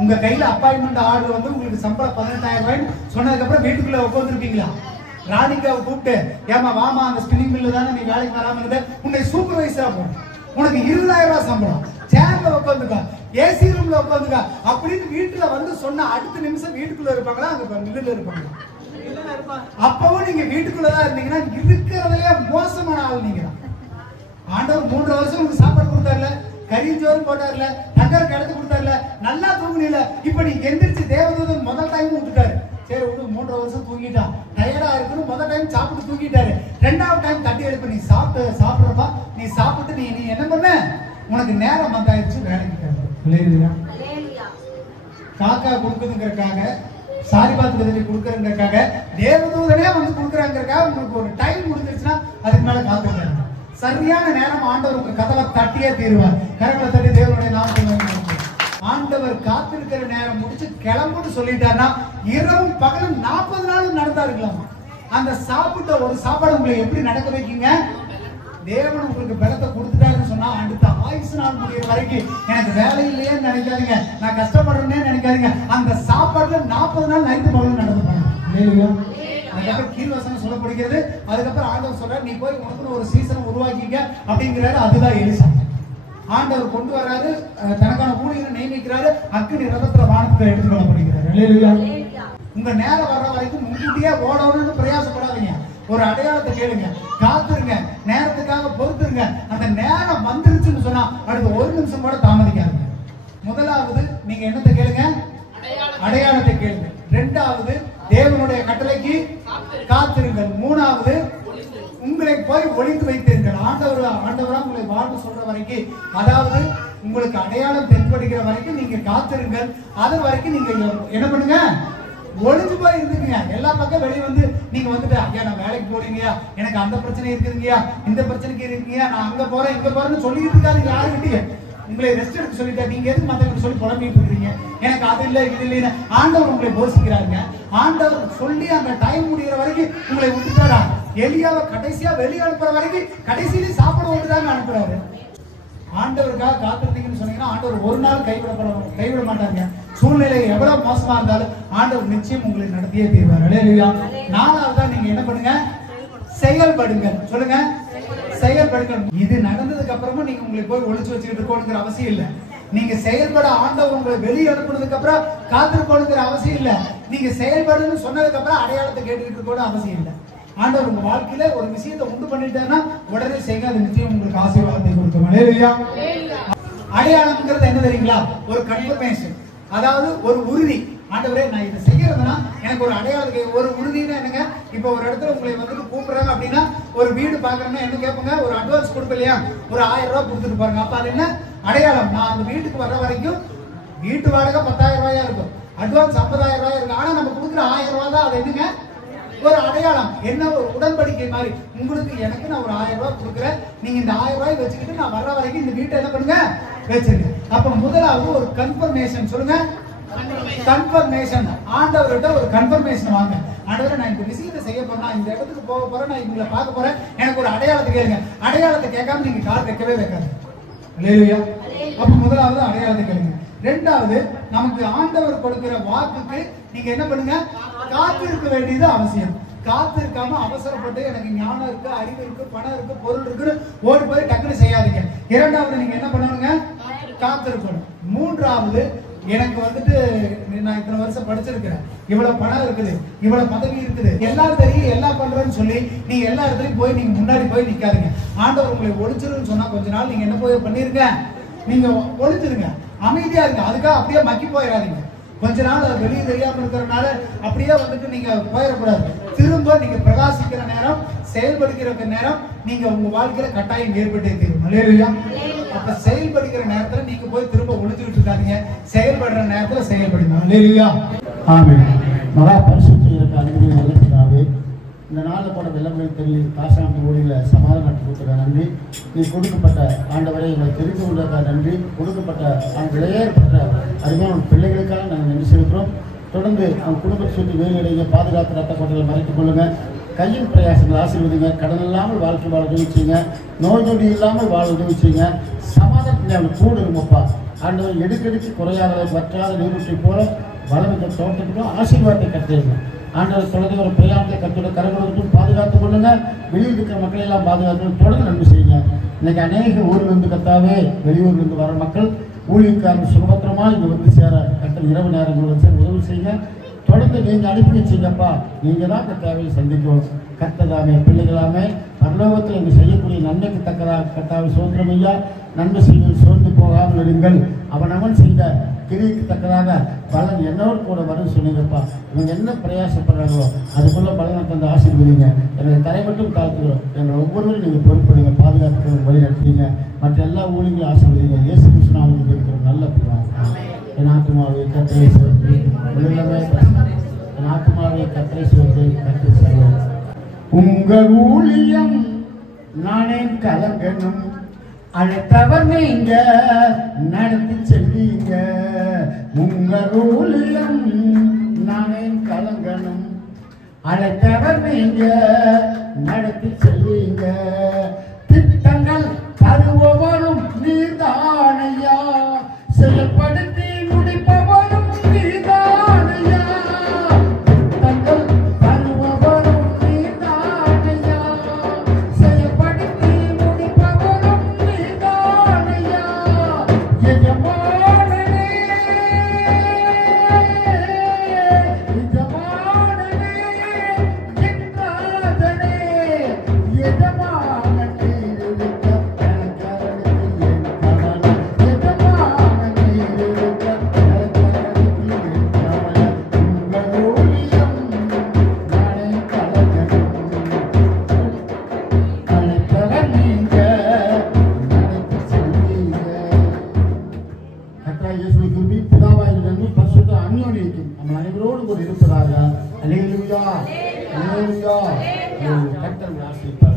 உங்க கையில அப்பாயின்மெண்ட் ஆர்டர் வந்து உங்களுக்கு சம்பளம் 18,000 ரூபாய் சொன்னதுக்கு அப்புறம் வீட்டுக்குள்ள உட்காந்துருப்பீங்களா? ராணிக்காவை கூப்பிட்டு, ஏமா வாமா, அந்த ஸ்பின்னிங் மில்ல தானே நீ வேலைக்கு வராம இருந்த, உன்னை சூப்பர்வைசரா போடும், உனக்கு 20,000 ரூபாய் சம்பளம், சேர்ல உட்காந்துக்கா, ஏசி ரூம்ல உட்காந்துக்கா அப்படின்னு வீட்டுல வந்து சொன்ன அடுத்த நிமிஷம் வீட்டுக்குள்ள இருப்பாங்களா? அங்க மில்லுல இருப்பாங்க. அப்பவும் நீங்க வீட்டுக்குள்ளதான் இருந்தீங்கன்னா இருக்கிறதுலயே மோசமான ஆள் நீங்க தான். ஆண்டவர் 3 வருஷம் உங்களுக்கு சாப்பாடு கொடுத்தாருல, கறிஞ்சோறு போட்டார்ல, தங்கர் கிடத்து கொடுத்தாருல, நல்லா தூங்குனீல. இப்ப நீ எந்திரிச்சு தேவதூதன் முதல் டைம் விட்டுட்டாரு. சரி விடு, 3 வருஷம் தூங்கிட்டான், டயர்டா இருக்குன்னு முதல் டைம் சாப்பிட்டு தூங்கிட்டாரு. 2வது டைம் தட்டி எழுப்பு, நீ சாப்பிடுறப்பா, நீ சாப்பிட்டு நீ என்ன பண்ண, உனக்கு நேரம் வந்தாயிடுச்சு வேலைக்கு. காக்கா கொடுக்குதுங்கிறதுக்காக, சாரி பாத்து உதவி கொடுக்கறதுக்காக, தேவதூதனே வந்து கொடுக்குறாங்கிறதுக்காக உங்களுக்கு ஒரு டைம் முடிஞ்சிருச்சுன்னா அதுக்கு மேல காத்திருக்காங்க. சரியான நேரம் ஆண்டவர் உங்க கதவை தட்டியே தீருவார். கரங்களை தட்டி தேவனுடைய நாமத்தை. ஆண்டவர் காத்திருக்கிற நேரம் முடிச்சு கிளம்புன்னு சொல்லிட்டாருன்னா இரவும் பகலும் 40 நாளும் நடந்தாருங்களாமா. அந்த சாப்பிட்ட ஒரு சாப்பாடு உங்களை எப்படி நடக்க வைக்கீங்க? தேவன் உங்களுக்கு பலத்தை கொடுத்துட்டாருன்னு சொன்னா அடுத்த ஆயுசு நாள் முடிகிற வரைக்கும் எனக்கு வேலை இல்லையே நினைக்காதீங்க, நான் கஷ்டப்படுறேன்னே நினைக்காதீங்க. அந்த சாப்பாடுல 40 நாள் நைட்டு பகலும் நடந்து போனாங்க. அதுக்கப்புறம் கீழ்வசனம் சொல்லப்படுகிறது. அதுக்கப்புறம் ஆண்டவர் சொல்றாரு, நீ போய் உனக்கு ஒரு சீசனை உருவாக்கிக்க அப்படிங்கிறாரு. அதுதான் எலிசா. ஆண்டவர் கொண்டு வர்றாரு, தனக்கான ஊழியரை நியமிக்கிறாரு, அக்கினி ரதத்துல வானத்துல எடுத்துக் கொள்ளப்படுகிறாரு. உங்க நேரம் வர்ற வரைக்கும் முன்கூட்டியே ஓடணும்னு பிரயாசப்படாதீங்க. ஒரு அடையாளத்தை கேளுங்க, காத்துருங்க, நேரத்துக்காக பொறுத்துருங்க. அந்த நேரம் வந்துருச்சுன்னு சொன்னா அடுத்த 1 நிமிஷம் கூட தாமதிக்காதுங்க. 1வது நீங்க என்னத்தை கேளுங்க? அடையாளத்தை கேளுங்க. 2வது தேவனுடைய கட்டளைக்கு காத்திருங்கள். 3வது உங்களை போய் ஒளிந்து வைத்தீர்கள். ஆண்டவரா உங்களை வாழ்ந்து சொல்ற வரைக்கும், அதாவது உங்களுக்கு அடையாளம் தென்படுகிற வரைக்கும் நீங்க காத்திருங்கள். அது வரைக்கும் நீங்க என்ன பண்ணுங்க? ஒளிஞ்சு போய் இருந்துக்குங்க. எல்லா பக்கம் வெளியே வந்து நீங்க வந்துட்டு, ஐயா நான் வேலைக்கு போறீங்கயா, எனக்கு அந்த பிரச்சனை இருக்குதுங்கயா, இந்த பிரச்சனைக்கு இருக்கீங்க, நான் அங்க போறேன் இங்க போறேன்னு சொல்லிட்டு இருக்காது யாருக்கிட்டே. உங்களை ரெஸ்ட் எடுக்க சொல்லிட்டா நீங்க எதுக்கு மத்தவங்க சொல்லி புலம்பிட்டு இருக்கீங்க? எனக்கு அது இல்லை இது இல்லைன்னு ஆண்டவர் உங்களை போஷிக்கிறாருங்க. ஆண்டவர் சொல்லி அந்த டைம் முடிகிற வரைக்கும் உங்களை விட்டுட்டாரா? எலியாவை கடைசியா வெளியே அனுப்புற வரைக்கும் கடைசியிலேயே சாப்பிட விட்டுதாங்க அனுப்புறாரு. ஆண்டவருக்காக காத்திருந்தீங்கன்னு சொன்னீங்கன்னா ஆண்டவர் ஒரு நாள் கைவிட மாட்டாங்க. சூழ்நிலை எவ்வளவு மோசமா இருந்தாலும் ஆண்டவர் நிச்சயம் உங்களை நடத்தியே தீர்வார். அல்லேலூயா. 4வதா நீங்க என்ன பண்ணுங்க? செயல்படுங்கள். சொல்லுங்க, செயல்படுங்கள். இது நடந்ததுக்கு அப்புறமும் நீங்க உங்களை போய் ஒளிச்சு வச்சுக்கிட்டு இருக்கணுங்கிற அவசியம் இல்லை. நீங்க செயல்பட ஆண்டவர் உங்களை வெளியே அனுப்புனதுக்கு அப்புறம் காத்திருக்கணுங்கிற அவசியம் இல்லை. நீங்க செயல்படுன்னு சொன்னதுக்கு அப்புறம் அடையாளத்தை கேட்டுக்கிட்டு இருக்கணும் அவசியம் இல்லை. ஆண்டவர் உங்க வாழ்க்கையில ஒரு விஷயத்தை உண்டு பண்ணிட்டேன்னா உடனே செய்ய, அது நிச்சயம் உங்களுக்கு ஆசீர்வாதத்தை கொடுக்கும். அல்லேலூயா. அடையாளம்ங்கிறது என்ன தெரியுங்களா? ஒரு கன்ஃபர்மேஷன், அதாவது ஒரு உறுதி. ஆண்டவரே நான் இதை செய்யறதுன்னா எனக்கு ஒரு அடையாளம், ஒரு உறுதினா என்னங்க? இப்ப ஒரு இடத்துல உங்களை வந்துட்டு கூப்பிடுறாங்க அப்படின்னா, ஒரு வீடு பாக்குறேன்னா என்ன கேட்பாங்க? ஒரு அட்வான்ஸ் கொடுப்ப இல்லையா? ஒரு 1000 ரூபாய் கொடுத்துட்டு பாருங்க. அப்ப அது என்ன அடையாளம்? நான் அந்த வீட்டுக்கு வர்ற வரைக்கும் வீட்டு வாடகை 10,000 ரூபாயா இருக்கும், அட்வான்ஸ் 50,000 ரூபாயா இருக்கும். ஆனா நம்ம கொடுக்குற 1000 ரூபாய் தான். அது என்னங்க? ஒரு அடையாளம். என்ன? ஒரு உடன்படிக்கை மாதிரி. உங்களுக்கு எனக்கு நான் ஒரு 1000 ரூபாய் கொடுக்குறேன், நீங்க இந்த 1000 ரூபாய் வச்சுக்கிட்டு நான் வர்ற வரைக்கும் இந்த வீட்டை என்ன பண்ணுங்க? வச்சிருங்க. அப்ப முதலாவது ஒரு கன்ஃபர்மேஷன். சொல்லுங்க, கன்ஃபர்மேஷன். ஆண்டவர்கிட்ட ஒரு கன்ஃபர்மேஷன் வாங்க. ஆண்டவரே நான் இந்த விஷயத்தை செய்ய போறேன், இந்த இடத்துக்கு போக போறேன், நான் இவங்களை பார்க்க போறேன், எனக்கு ஒரு அடையாளத்தை கேளுங்க. அடையாளத்தை கேட்காம நீங்க கால் வைக்கவே வைக்காது. அல்லேலூயா. அப்ப முதலாவது அடையாளத்தை கேளுங்க. ரெண்டாவது, நமக்கு ஆண்டவர் கொடுக்கிற வாக்குக்கு நீங்க என்ன பண்ணுங்க, காத்திருக்க வேண்டியது அவசியம். காத்திருக்காம அவசரப்பட்டு எனக்கு ஞானம் இருக்கு, அறிவு இருக்கு, பணம் இருக்கு, பொருள் இருக்குன்னு ஓடி போய் டக்குனு செய்யாதீங்க. இரண்டாவது, நீங்க என்ன பண்ணணுங்க, காத்திருக்கணும். மூன்றாவது, எனக்கு வந்துட்டு நான் இத்தனை வருஷம் படிச்சிருக்கிறேன், இவ்வளவு பணம் இருக்குது, இவ்வளவு பதவி இருக்குது, எல்லாம் தெரியும், எல்லாம் பண்றேன்னு சொல்லி நீங்க எல்லா இடத்துலயும் போய் நீங்க முன்னாடி போய் நிக்காதீங்க. ஆண்டவர் உங்களை ஒழிச்சிருன்னு சொன்னா கொஞ்ச நாள் நீங்க என்ன போய் பண்ணிருங்க, நீங்க ஒழிச்சிருங்க, அமைதியா இருங்க. அதுக்காக அப்படியே மக்கி போயிடாதீங்க. கொஞ்ச நாள் அது வெளியே தெரியாம இருக்கிறதுனால அப்படியே வந்துட்டு நீங்க போயிடக்கூடாது. திரும்ப நீங்க பிரகாசிக்கிற நேரம், செயல்படுகிற நேரம் நீங்க உங்க வாழ்க்கையில கட்டாயம் ஏற்பட்டே தீரும். அல்லேலூயா. அப்ப செயல்படுகிற நேரத்துல நீங்க போய் திரும்ப ஒளிஞ்சுக்கிட்டு இருக்காதீங்க, செயல்படுற நேரத்துல செயல்படுங்க. அல்லேலூயா. ஆமென். மகா பரிசுத்த இருக்க அன்பின் நல்ல பிதாவே, இந்த நாளில் கூட வெள்ளமே தெரியும் காசாந்தி ஊழியில் சமாதானத்துக்கு நன்றி. நீ கொடுக்கப்பட்ட ஆண்டவரை எங்களை தெரிந்து கொண்டதற்காக நன்றி. கொடுக்கப்பட்ட விளையேற்பட்ட அருமையான பிள்ளைகளுக்காக நாங்கள் நன்றி செலுத்துகிறோம். தொடர்ந்து அவங்க குடும்பத்தை சுற்றி வேலையிடையே பாதுகாத்து ரத்த கோட்டையில் மறைத்துக் கொள்ளுங்க. கையின் பிரயாசங்கள் ஆசீர்வதிங்க. கடன் இல்லாமல் வாழ்க்கை வாழ உதவி செய்யுங்க. நோய் நொடி இல்லாமல் வாழ உதவி செய்யுங்க. சமாதானத்தில் அவங்க கூட இருங்கப்பா. ஆண்டவர் எடுக்கெடுத்து குறையாத வற்றாத நீரூற்றை போல வளர்ந்த தோட்டத்துக்கும் ஆசீர்வாதத்தை கட்டிடுங்க. ஆண்டவர் தொடர்ந்து ஒரு பிரயாணத்தை கட்டோட கரங்களுக்கும் பாதுகாத்துக் கொள்ளுங்க. வெளியில் இருக்கிற மக்களை எல்லாம் பாதுகாத்து தொடர்ந்து நன்மை செய்யுங்க. இன்னைக்கு அநேக ஊர்லேருந்து கத்தாவே வெளியூர்லேருந்து வர மக்கள் ஊழியக்காரர்கள் சுகபத்திரமா இங்கே வந்து சேர கட்டல் இரவு நேரங்கள் சேர உதவி செய்யுங்க. தொடர்ந்து நீங்கள் அனுப்பி வச்சுங்கப்பா. நீங்கள் தான் இந்த தேவையை சந்திக்கும். கத்ததாமே பிள்ளைகளாமே பரலோகத்தில் இங்கு செய்யக்கூடிய நன்மைக்கு தக்கதாக கத்தாவை சோதரம் ஐயா. நன்மை செய்வது சோர்ந்து போகாமல் இருங்கள். அவன் செய்த கிரிக்கு தக்கதாக பலன் என்னோடு கூட வரும் சொன்னீங்கப்பா. இவங்க என்ன பிரயாசப்படுறாங்களோ அதுக்குள்ள பலனை தந்து ஆசீர்வதிங்க. எங்களை தரை மட்டும் தாழ்த்துக்கிறோம். எங்களை ஒவ்வொருவரும் நீங்கள் பொறுப்படுங்க, பாதுகாத்து வழி நடத்துவீங்க. மற்ற எல்லா ஊழியர்களும் ஆசீர்வதிங்க. இயேசு கிறிஸ்துவின் இருக்கிற நல்ல பிள்ளைங்க. என் ஆத்துமாவை கத்தரை சேர்த்து உள்ளமே என் ஆத்துமாவை கத்தரை சேர்த்து கற்று செல்வோம். உங்கள் ஊழியம் நானே கலங்கணும், அழைத்தவர் நீங்க நடத்தி செல்வீங்க. உங்கள் ஊழியம் நானே கலங்கணும், அழைத்தவர் நீங்க நடத்தி செல்வீங்க. திட்டங்கள் தருபவரும் நீதானையா, செயல்படுத்தி முடிப்பவரும் நீதானையா. திட்டங்கள் தருபவரும் நீதானையா, செயல்படுத்தி முடிப்பவரும் நீதானையா. எஜமானனே எஜமானனே என் ராஜனே, எஜமானனே இருக்க கரகரத்து என் கவலை. எஜமானனே இருக்க கரகரத்து என் கவலை. உங்கள் ஊழியம் நானே கலங்கணும், அழைத்தவர் நீங்க நடத்தி செல்வீங்க. கர்த்தராகிய இயேசுவை கிருபை, பிதாவாகிய நன்மை, பரிசுத்த அந்யோன்யம் நம்ம அனைவரோடும் கூட இருப்பதாக. அல்லேலூயா, அல்லேலூயா. கர்த்தர் ஆசீர்வதிப்பார்.